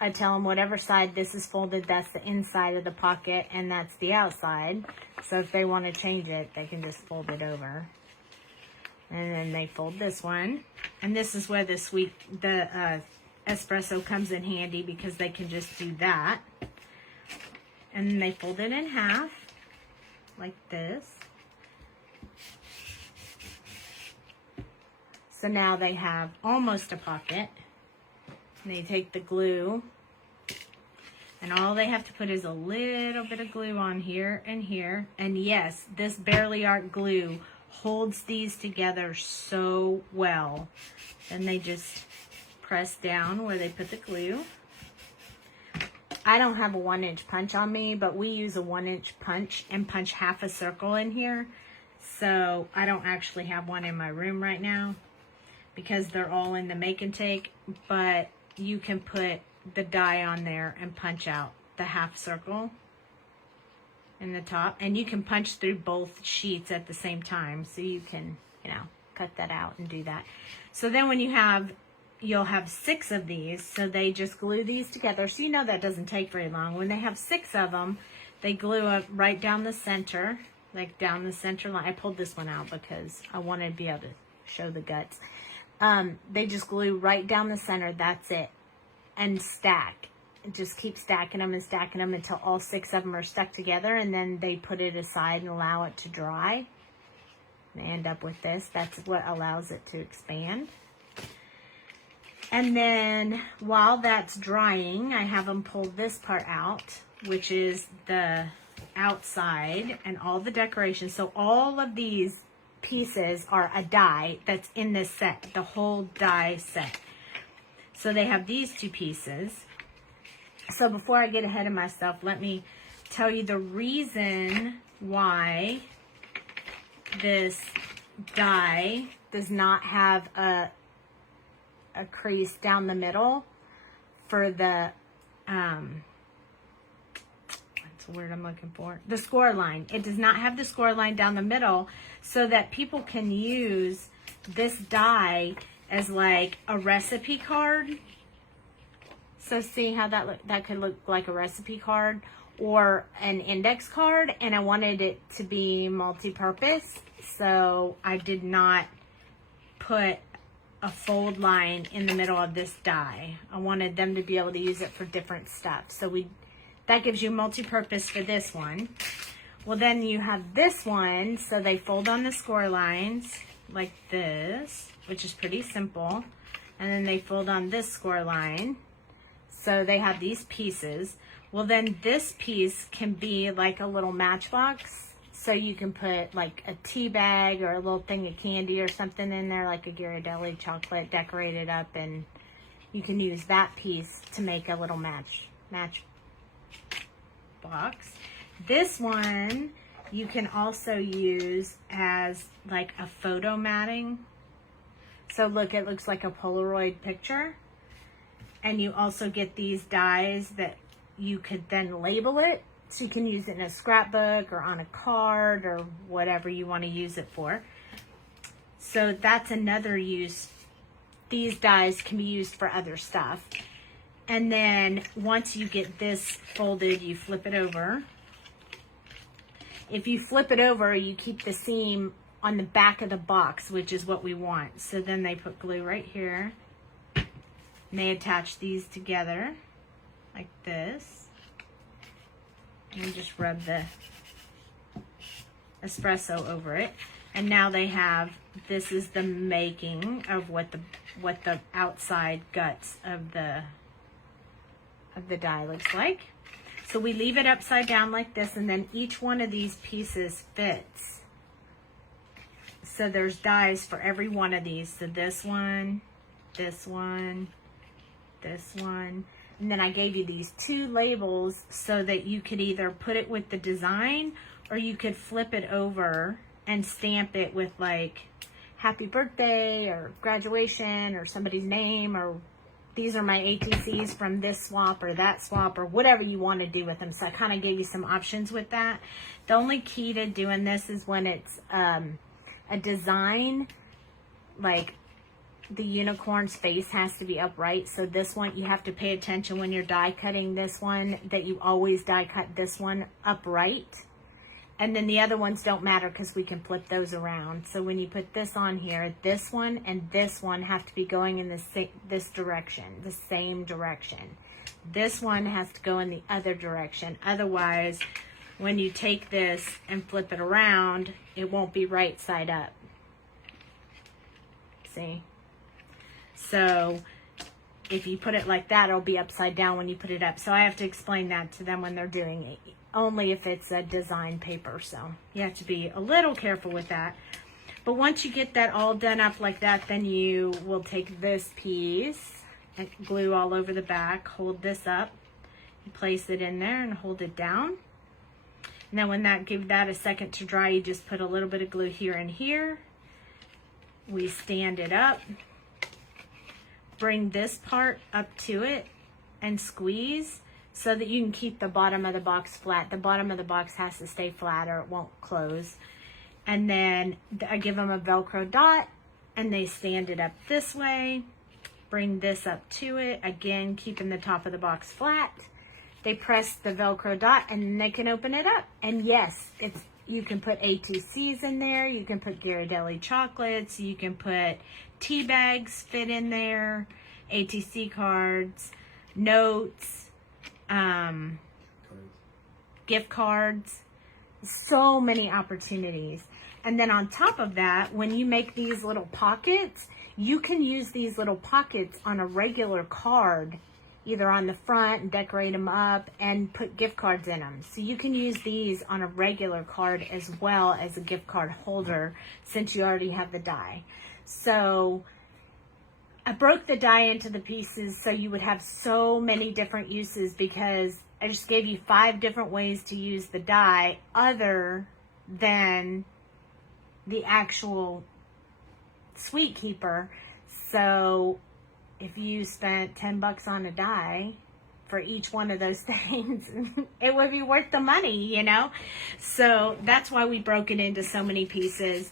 I tell them whatever side this is folded, that's the inside of the pocket, and that's the outside. So if they want to change it, they can just fold it over. And then they fold this one. And this is where the espresso comes in handy, because they can just do that. And then they fold it in half, like this. So now they have almost a pocket. And they take the glue, and all they have to put is a little bit of glue on here and here. And yes, this Barely Art glue holds these together so well. Then they just press down where they put the glue. I don't have a 1-inch punch on me, but we use a 1-inch punch and punch half a circle in here. So I don't actually have one in my room right now because they're all in the make and take, but you can put the die on there and punch out the half circle in the top, and you can punch through both sheets at the same time, so you can, cut that out and do that. So then when you'll have 6 of these, so they just glue these together. So that doesn't take very long. When they have 6 of them, they glue it right down the center, like down the center line. I pulled this one out because I wanted to be able to show the guts. They just glue right down the center, that's it, and stack. Just keep stacking them and stacking them until all 6 of them are stuck together, and then they put it aside and allow it to dry. And end up with this. That's what allows it to expand. And then while that's drying, I have them pull this part out, which is the outside and all the decorations. So all of these pieces are a die that's in this set, the whole die set. So they have these 2 pieces. So before I get ahead of myself, let me tell you the reason why this die does not have a crease down the middle for the, what's the word I'm looking for? The score line. It does not have the score line down the middle so that people can use this die as like a recipe card. So see how that could look like a recipe card or an index card, and I wanted it to be multi-purpose, so I did not put a fold line in the middle of this die. I wanted them to be able to use it for different stuff. So that gives you multi-purpose for this one. Well, then you have this one, so they fold on the score lines like this, which is pretty simple. And then they fold on this score line. So they have these pieces. Well, then this piece can be like a little matchbox. So you can put like a tea bag or a little thing of candy or something in there, like a Ghirardelli chocolate, decorated up, and you can use that piece to make a little match box. This one you can also use as like a photo matting. So look, it looks like a Polaroid picture. And you also get these dies that you could then label it. So you can use it in a scrapbook or on a card or whatever you want to use it for. So that's another use. These dies can be used for other stuff. And then once you get this folded, you flip it over. If you flip it over, you keep the seam on the back of the box, which is what we want. So then they put glue right here. And they attach these together like this. And just rub the espresso over it. And now they have, this is the making of what the outside guts of the die looks like. So we leave it upside down like this, and then each one of these pieces fits. So there's dies for every one of these. So this one, this one, this one. And then I gave you these two labels so that you could either put it with the design or you could flip it over and stamp it with like happy birthday or graduation or somebody's name, or these are my ATCs from this swap or that swap or whatever you want to do with them. So I kind of gave you some options with that. The only key to doing this is when it's a design, like the unicorn's face has to be upright. So this one, you have to pay attention when you're die cutting this one, that you always die cut this one upright. And then the other ones don't matter because we can flip those around. So when you put this on here, this one and this one have to be going in this direction, the same direction. This one has to go in the other direction. Otherwise, when you take this and flip it around, it won't be right side up. See? So if you put it like that, it'll be upside down when you put it up. So I have to explain that to them when they're doing it. Only if it's a design paper, so you have to be a little careful with that. But once you get that all done up like that, then you will take this piece and glue all over the back, hold this up, and place it in there and hold it down. And then when give that a second to dry, you just put a little bit of glue here and here. We stand it up, bring this part up to it and squeeze, so that you can keep the bottom of the box flat. The bottom of the box has to stay flat or it won't close. And then I give them a Velcro dot and they stand it up this way. Bring this up to it. Again, keeping the top of the box flat. They press the Velcro dot and they can open it up. And yes, you can put A2Cs in there. You can put Ghirardelli chocolates. You can put tea bags fit in there. ATC cards, notes, gift cards, so many opportunities. And then on top of that, when you make these little pockets, you can use these little pockets on a regular card, either on the front and decorate them up and put gift cards in them. So you can use these on a regular card as well as a gift card holder, since you already have the die. So I broke the die into the pieces so you would have so many different uses, because I just gave you 5 different ways to use the die other than the actual sweet keeper. So if you spent $10 on a die for each one of those things, it would be worth the money, you know? So that's why we broke it into so many pieces.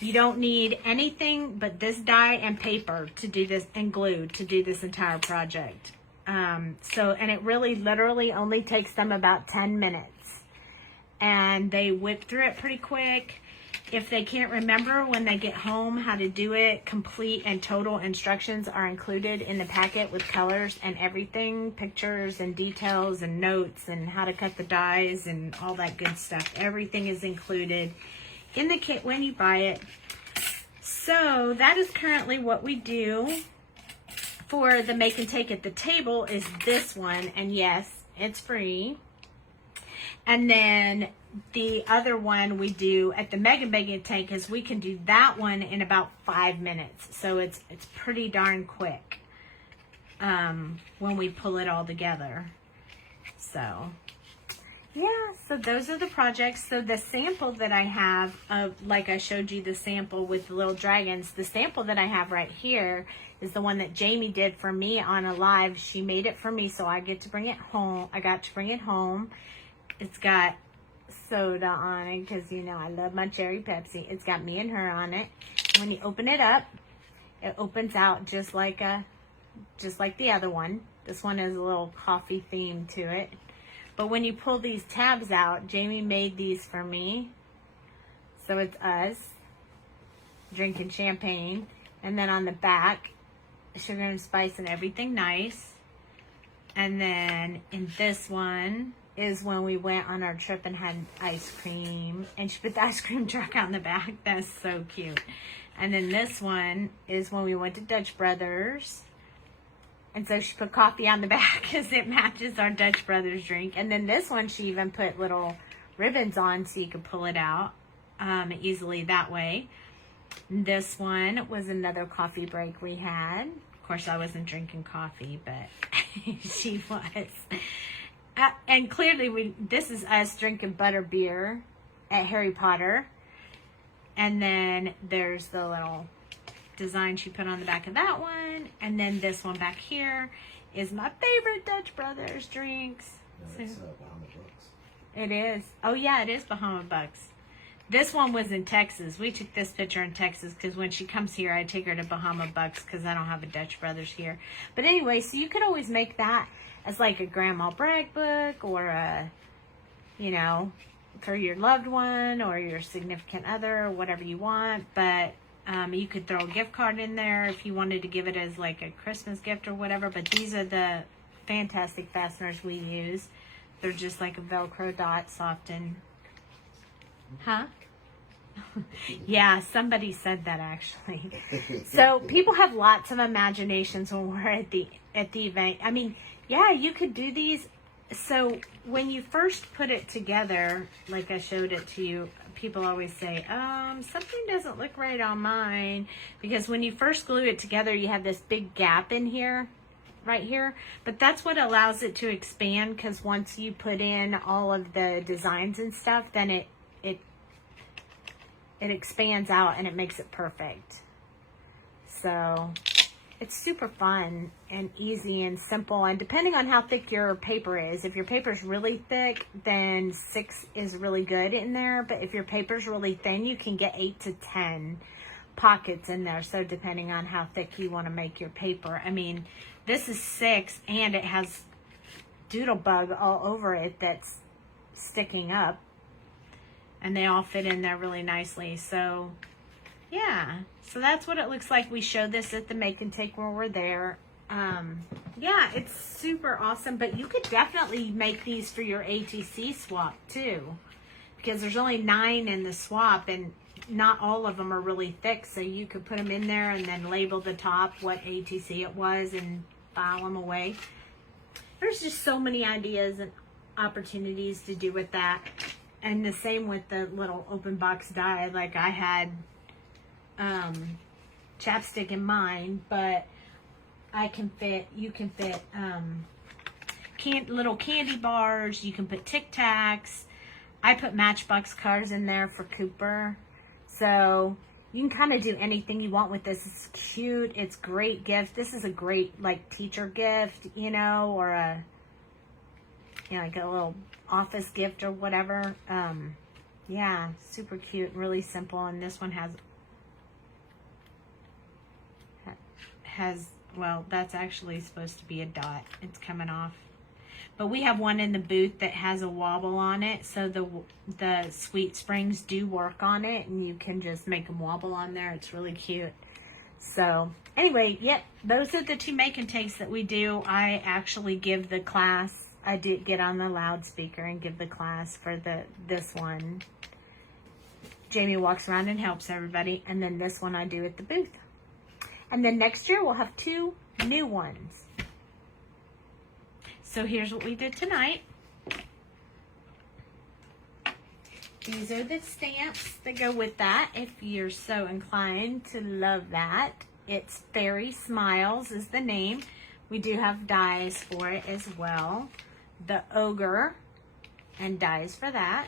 You don't need anything but this die and paper to do this, and glue to do this entire project. And it really literally only takes them about 10 minutes. And they whip through it pretty quick. if they can't remember when they get home how to do it, complete and total instructions are included in the packet with colors and everything, pictures and details and notes and how to cut the dies and all that good stuff. Everything is included in the kit when you buy it. So that is currently what we do for the make and take at the table is this one. And yes, it's free. And then the other one we do at the Mega Tank is we can do that one in about 5 minutes. So it's pretty darn quick when we pull it all together. So yeah, so those are the projects. So the sample that I have of, like I showed you the sample with the little dragons, the sample that I have right here is the one that Jamie did for me on a live. She made it for me, so I get to bring it home. I got to bring it home. It's got soda on it because, you know, I love my cherry Pepsi. It's got me and her on it. When you open it up, it opens out just like the other one. This one has a little coffee theme to it. But when you pull these tabs out, Jamie made these for me. So it's us drinking champagne. And then on the back, sugar and spice and everything nice. And then in this one is when we went on our trip and had ice cream. And she put the ice cream truck on the back. That's so cute. And then this one is when we went to Dutch Brothers. And so she put coffee on the back because it matches our Dutch Brothers drink. And then this one, she even put little ribbons on so you could pull it out easily that way. This one was another coffee break we had. Of course, I wasn't drinking coffee, but she was. And clearly, this is us drinking butter beer at Harry Potter. And then there's the little design she put on the back of that one. And then this one back here is my favorite Dutch Brothers drinks. No, it's Bahama Bucks. It is. Oh, yeah, it is Bahama Bucks. This one was in Texas. We took this picture in Texas because when she comes here, I take her to Bahama Bucks because I don't have a Dutch Brothers here. But anyway, so you could always make that as like a grandma brag book or a, you know, for your loved one or your significant other or whatever you want. But you could throw a gift card in there if you wanted to give it as like a Christmas gift or whatever. But these are the fantastic fasteners we use. They're just like a Velcro dot, soft and... Huh? Yeah, somebody said that actually. So people have lots of imaginations when we're at the event. I mean, yeah, you could do these. So when you first put it together, like I showed it to you, people always say, something doesn't look right on mine. Because when you first glue it together, you have this big gap in here, right here. But that's what allows it to expand, because once you put in all of the designs and stuff, then it expands out and it makes it perfect. So it's super fun and easy and simple. And depending on how thick your paper is, if your paper is really thick, then 6 is really good in there. But if your paper is really thin, you can get 8 to 10 pockets in there. So depending on how thick you want to make your paper. I mean, this is 6 and it has doodle bug all over it that's sticking up. And they all fit in there really nicely. So, yeah. So that's what it looks like. We showed this at the Make and Take when we're there. Yeah, it's super awesome. But you could definitely make these for your ATC swap, too. Because there's only 9 in the swap. And not all of them are really thick. So you could put them in there and then label the top what ATC it was and file them away. There's just so many ideas and opportunities to do with that. And the same with the little open box die. Like I had chapstick in mine, but you can fit little candy bars. You can put Tic Tacs. I put Matchbox cars in there for Cooper. So you can kind of do anything you want with this. It's cute. It's great gift. This is a great like teacher gift, you know, or a, you know, like a little office gift or whatever. Yeah, super cute and really simple. And this one has well, that's actually supposed to be a dot. It's coming off. But we have one in the booth that has a wobble on it, so the Sweet Springs do work on it, and you can just make them wobble on there. It's really cute. So anyway, yep, those are the 2 make and takes that we do. I actually give the class. I did get on the loudspeaker and give the class for this one. Jamie walks around and helps everybody, and then this one I do at the booth. And then next year we'll have 2 new ones. So here's what we did tonight. These are the stamps that go with that, if you're so inclined to love that. It's Fairy Smiles is the name. We do have dies for it as well. The Ogre and dies for that.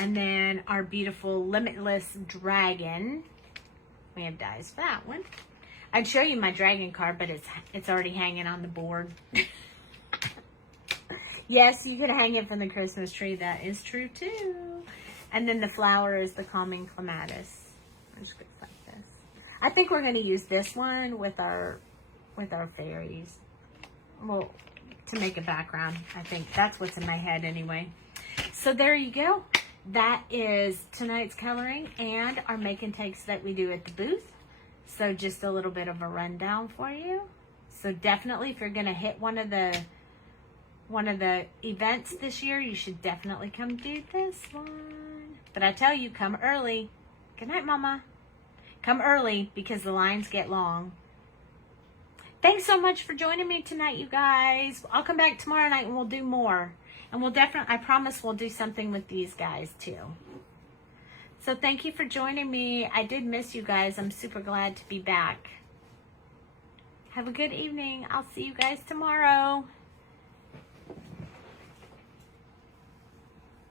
And then our beautiful Limitless Dragon. We have dies for that one. I'd show you my dragon card, but it's already hanging on the board. Yes, you could hang it from the Christmas tree. That is true too. And then the flower is the Calming Clematis. Just goes like this. I think we're going to use this one with our fairies. Well, to make a background. I think that's what's in my head anyway. So there you go. That is tonight's coloring and our make and takes that we do at the booth. So just a little bit of a rundown for you. So definitely, if you're going to hit one of the events this year, you should definitely come do this one. But I tell you, come early. Good night, Mama. Come early because the lines get long. Thanks so much for joining me tonight, you guys. I'll come back tomorrow night and we'll do more. And we'll definitely, I promise we'll do something with these guys too. So thank you for joining me. I did miss you guys. I'm super glad to be back. Have a good evening. I'll see you guys tomorrow.